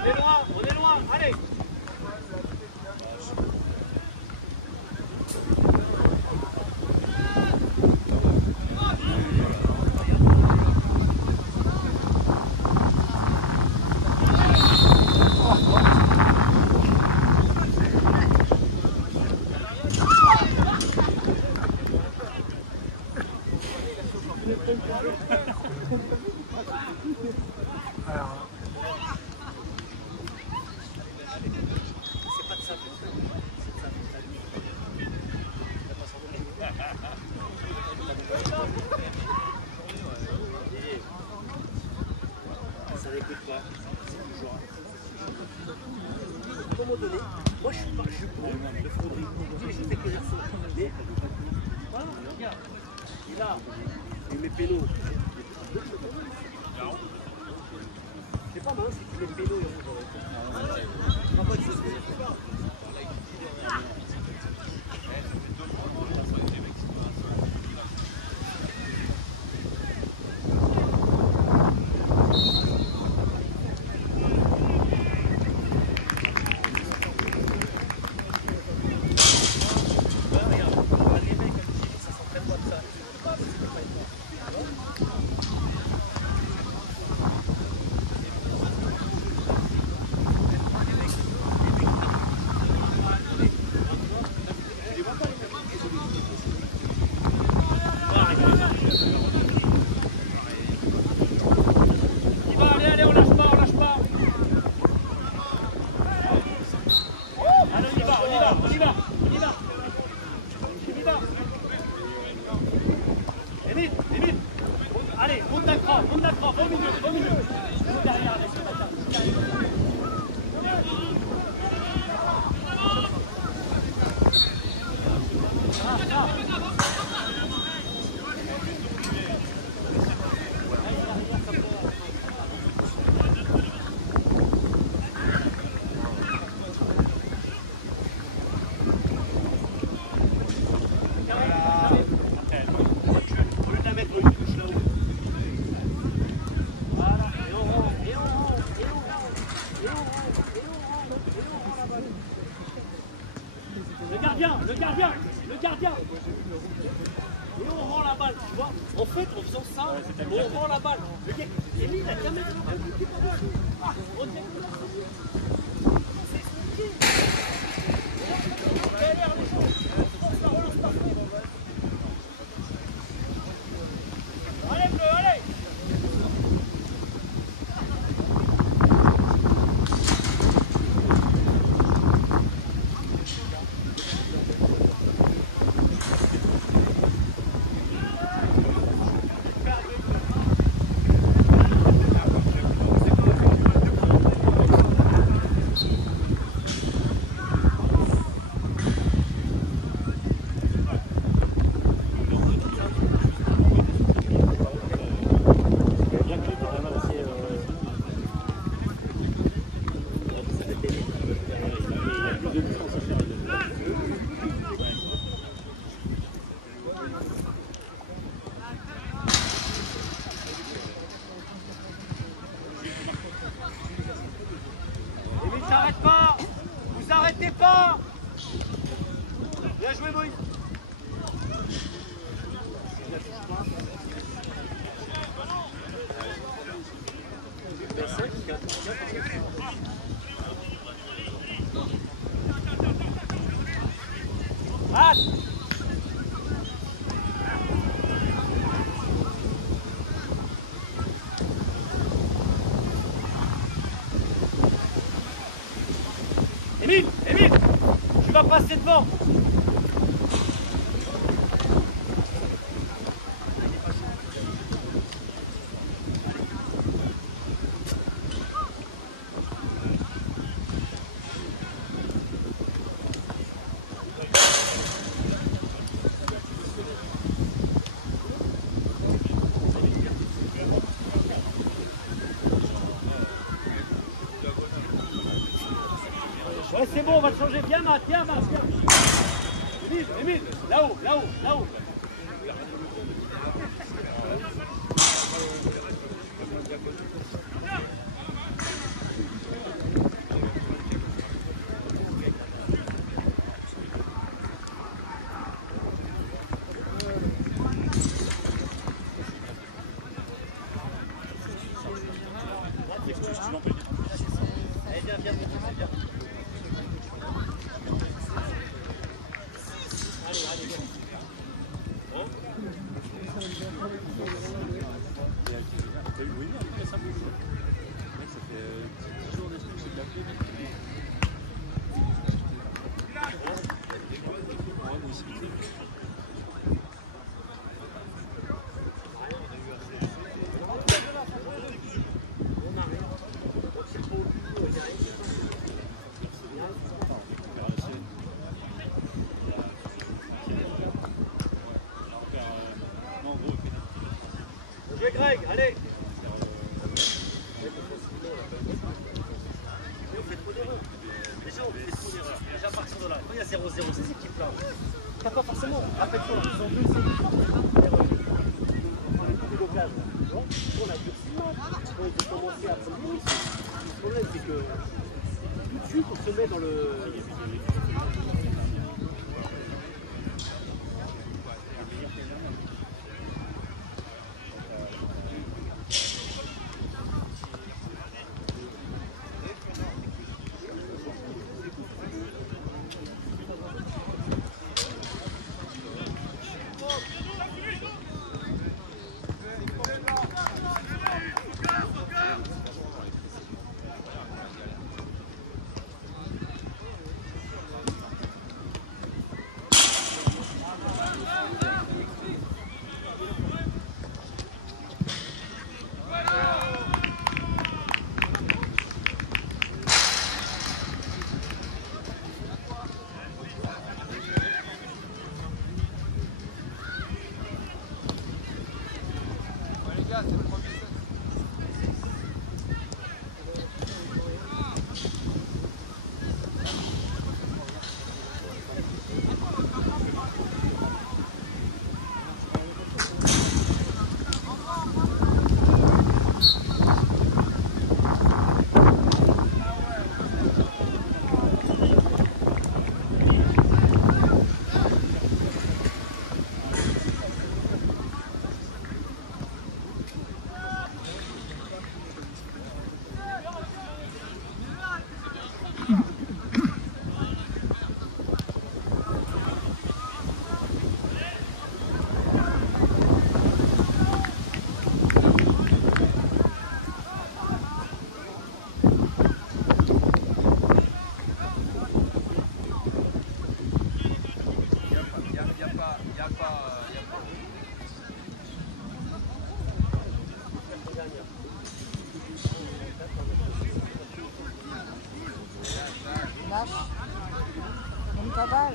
On est loin, allez. Ça n'écoute pas, c'est toujours à un moment donné, moi je suis pas, je prends le frauderie, je sais que j'ai ça, mais voilà, regarde, il a, il met péno, c'est pas mal, c'est qu'il met péno, Le gardien, le gardien, le gardien. Et on rend la balle, tu vois. En fait, en faisant ça, on rend la balle. Le gars, Émile, il a jamais vu la balle. Ah, on dirait que c'est expliqué. Galère les gens. Force la relance parfait. Allez, bleu, allez. T'arrêtes pas! Vous arrêtez pas! Bien joué, Moïse! Passe! Émile, Émile, tu vas passer devant. Ouais, c'est bon, on va te changer. Viens, Matt, viens, Matt, viens. Émile, Émile, là-haut, là-haut, là-haut. Allez, viens, viens, viens. Jouez Greg, allez. Déjà on fait trop d'erreurs. Déjà à partir de là, quand il y a 0-0, ces équipes-là, t'as pas forcément. Rappelle-toi, ils ont deux équipes. L'occasion. On a durci le match. On a commencé à prendre le risque. Le problème c'est que tout de suite on se met dans le. Lâche. Donne ta balle.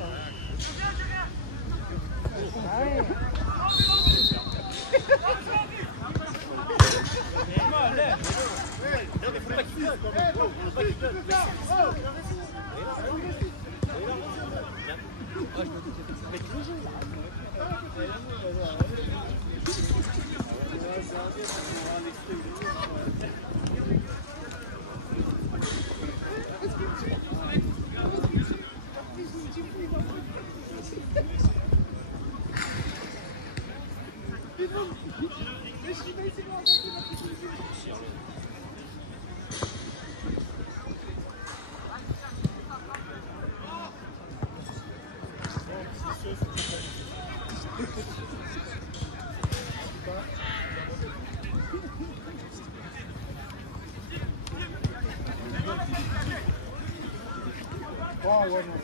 Ah ouais. Oh, ouais, non.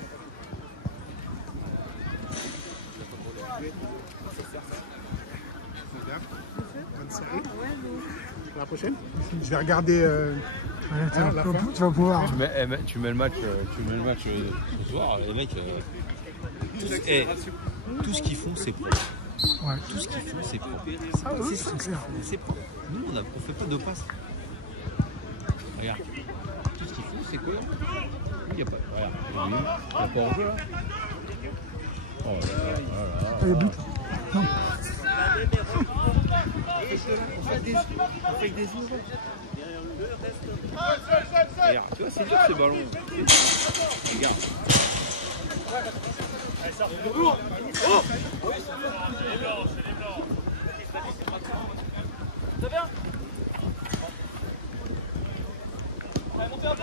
Bonne série. La prochaine. Je vais regarder tu vas pouvoir. Tu mets le match ce soir, les mecs. Tout ce qu'ils font, c'est pro. Ouais. Tout ce qu'ils font, c'est pro. Ah oui, c'est clair. C'est pro. Nous, on fait pas de passe. Regarde. Tout ce qu'ils font, c'est cohérent. Il n'y a pas. Regarde. Il n'y a pas hors-jeu là. Oh là là. Pas les buts. Non. On fait des ouvres. Regarde, tu vois, c'est dur ces ballons. Regarde. C'est bien. Allez, montez un peu.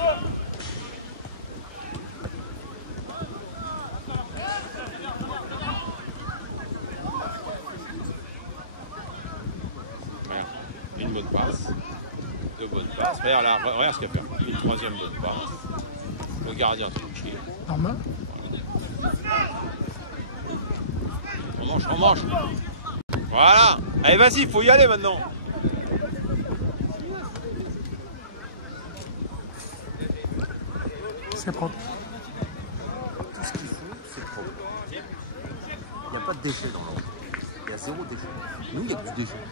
Une bonne passe, deux bonnes passes. Regarde là, regarde ce qu'il a fait. Une troisième bonne passe. Le gardien se couche. Normal. On mange. Voilà. Allez, vas-y, il faut y aller maintenant. C'est propre. Tout ce qu'ils font, c'est propre. Il n'y a pas de déchets dans l'ordre. Il y a zéro déchet. Nous, il y a du déchet.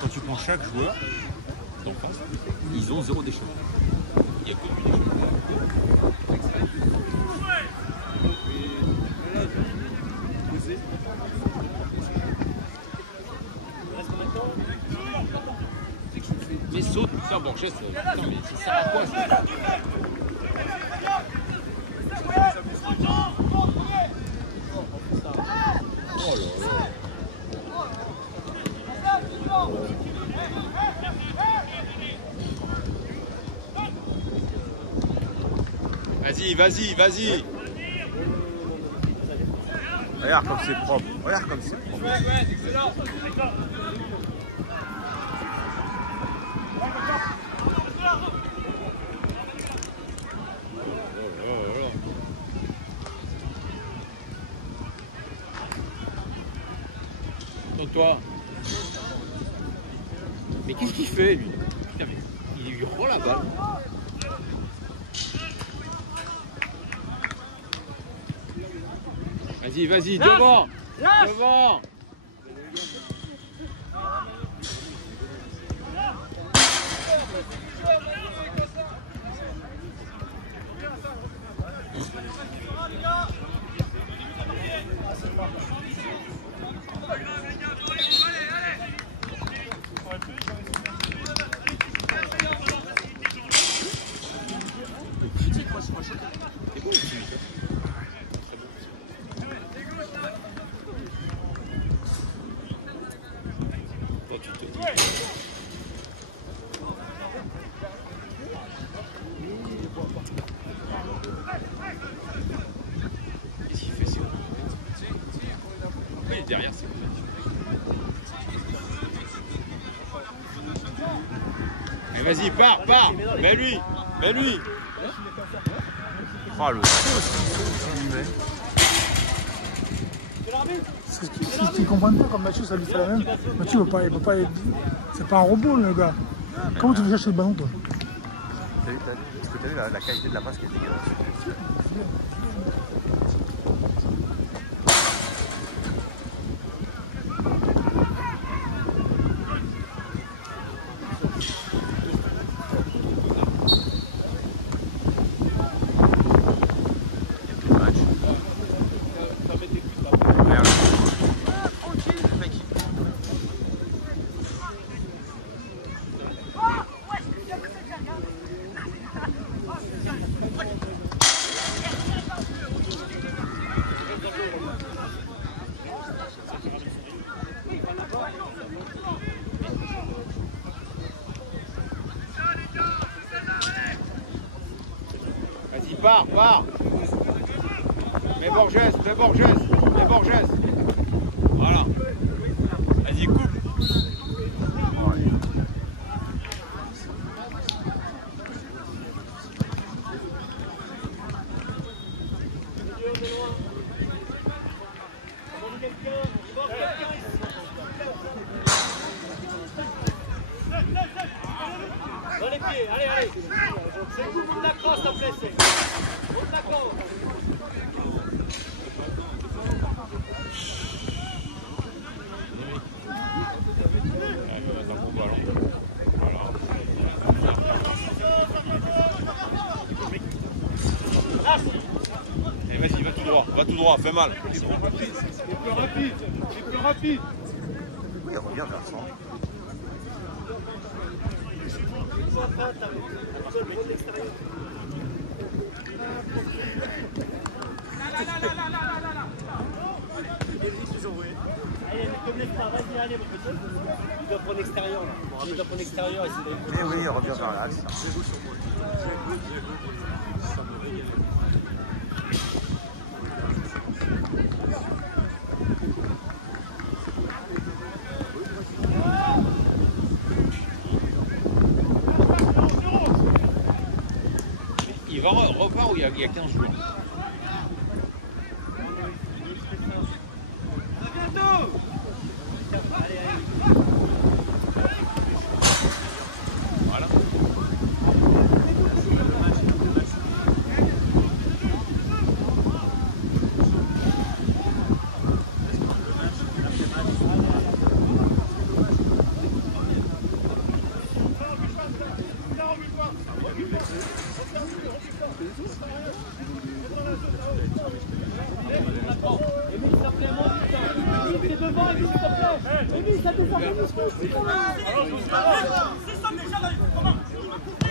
Quand tu prends chaque joueur d'en face, Ils ont zéro déchet. il n'y a que du déchet. Mais saute, putain, bon geste. Putain, mais ça sert à quoi ça? Oh là là. Vas-y. Regarde comme c'est propre. Regarde comme c'est propre. Excellent. Toi. Mais qu'est-ce qu'il fait lui? Putain, mais il lui rend la balle. Vas-y, devant. Devant. C'est bon, toi, tu te dis. Qu'est-ce qu'il fait, c'est il est derrière, c'est mais vas-y, pars. Mets-lui. Oh le C'est ce qu'ils comprennent pas, comme Mathieu, ça lui fait la même. Mathieu, il peut pas être... C'est pas un robot, le gars. Comment tu veux chercher le ballon, toi? Est-ce que tu as vu la qualité de la passe qui est dégueulasse? Vas-y, pars. Mets Borges. Voilà. Vas-y, coupe. Dans les pieds, allez. C'est le coup, monte la crosse, s'il te plaît. Monte la crosse. Et vas-y, va tout droit, fais mal. C'est plus rapide. Oui, il revient vers le centre. Allez, mon petit. Il doit prendre l'extérieur. Il doit prendre l'extérieur. Eh oui, il revient vers l'axe. Il va repart où il y a 15 jours. Voilà.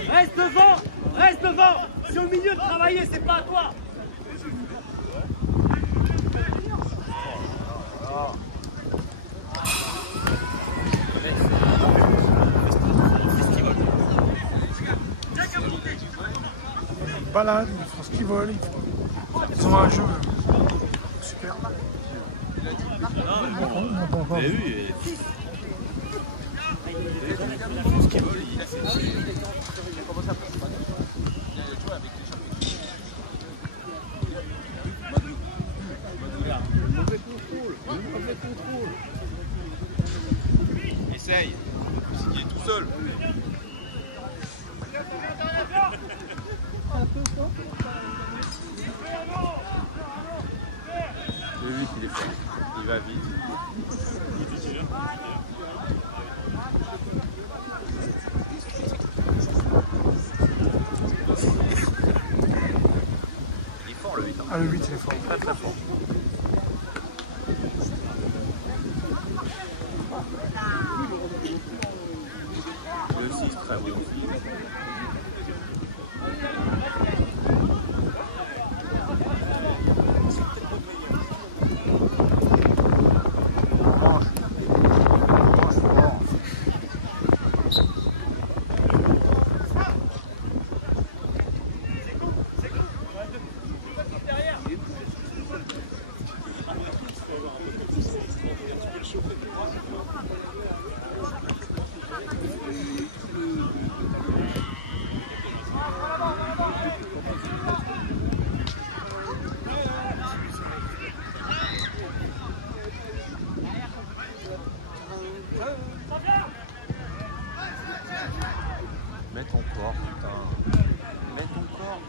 Reste devant. C'est au milieu de travailler, c'est pas à toi. Balade, ils font ce qu'ils veulent. Ils ont un jeu super. Vous avez vu, essaye, il est tout seul. Le 8 il est fort, il va vite. Il est fort le 8. Ah, le 8 il est fort. Très très fort. Le 6 très bon aussi. Mets ton corps.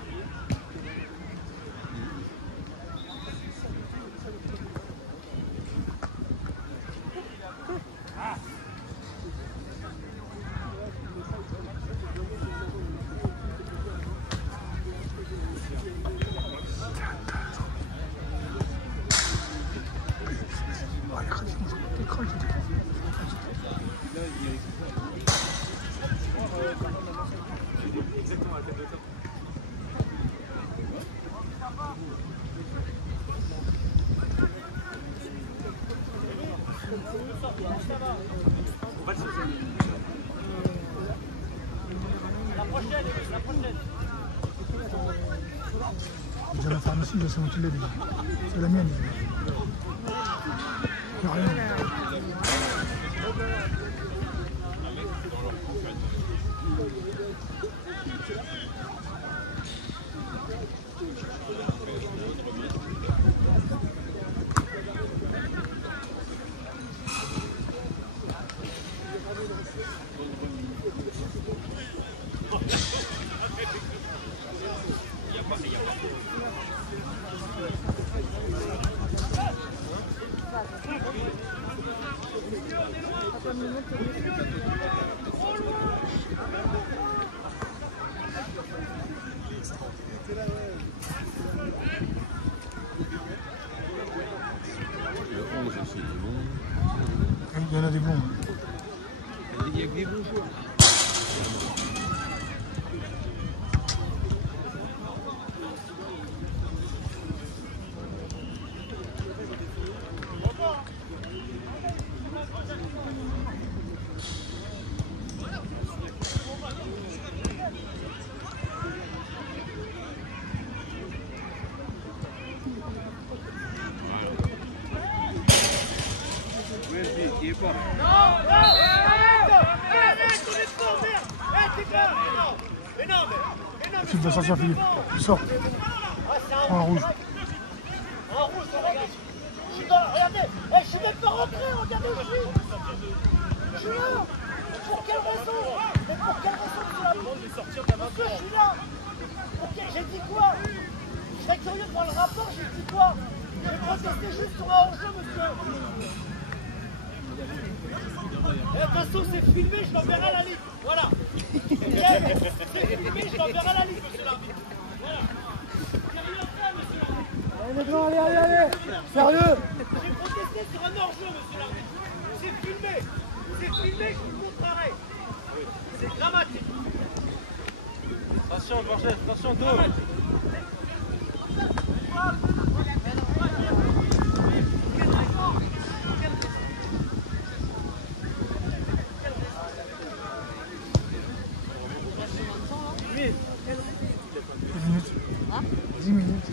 J'ai la pharmacie, je sais où tu l'as dit. C'est la mienne. Il n'y a rien. Il y en a des bons. Il y a que des bons joueurs. Il est pas. Philippe va sortir, Philippe. Il sort. Prends un rouge. En rouge, regarde. Je suis dans. Regardez. Je suis même pas rentré. Regardez où je suis. Je suis là. Pour quelle raison? Mais pour quelle raison tu l'as dit? Sortir de la main. Je suis là. J'ai dit quoi? Je serais curieux de voir le rapport. J'ai dit quoi? J'ai protesté juste sur un hors-jeu, monsieur. De toute façon, c'est filmé, je l'enverrai à la ligue. Voilà. C'est filmé, je l'enverrai à la ligue, monsieur l'arbitre. Voilà. J'ai rien fait, monsieur l'arbitre. Allez, les blancs, allez. Sérieux? J'ai protesté sur un hors-jeu, monsieur l'arbitre. C'est filmé. C'est filmé, je vous le montrerai. C'est dramatique. Attention, Borges, attention, dos. Hein? 10 minutes.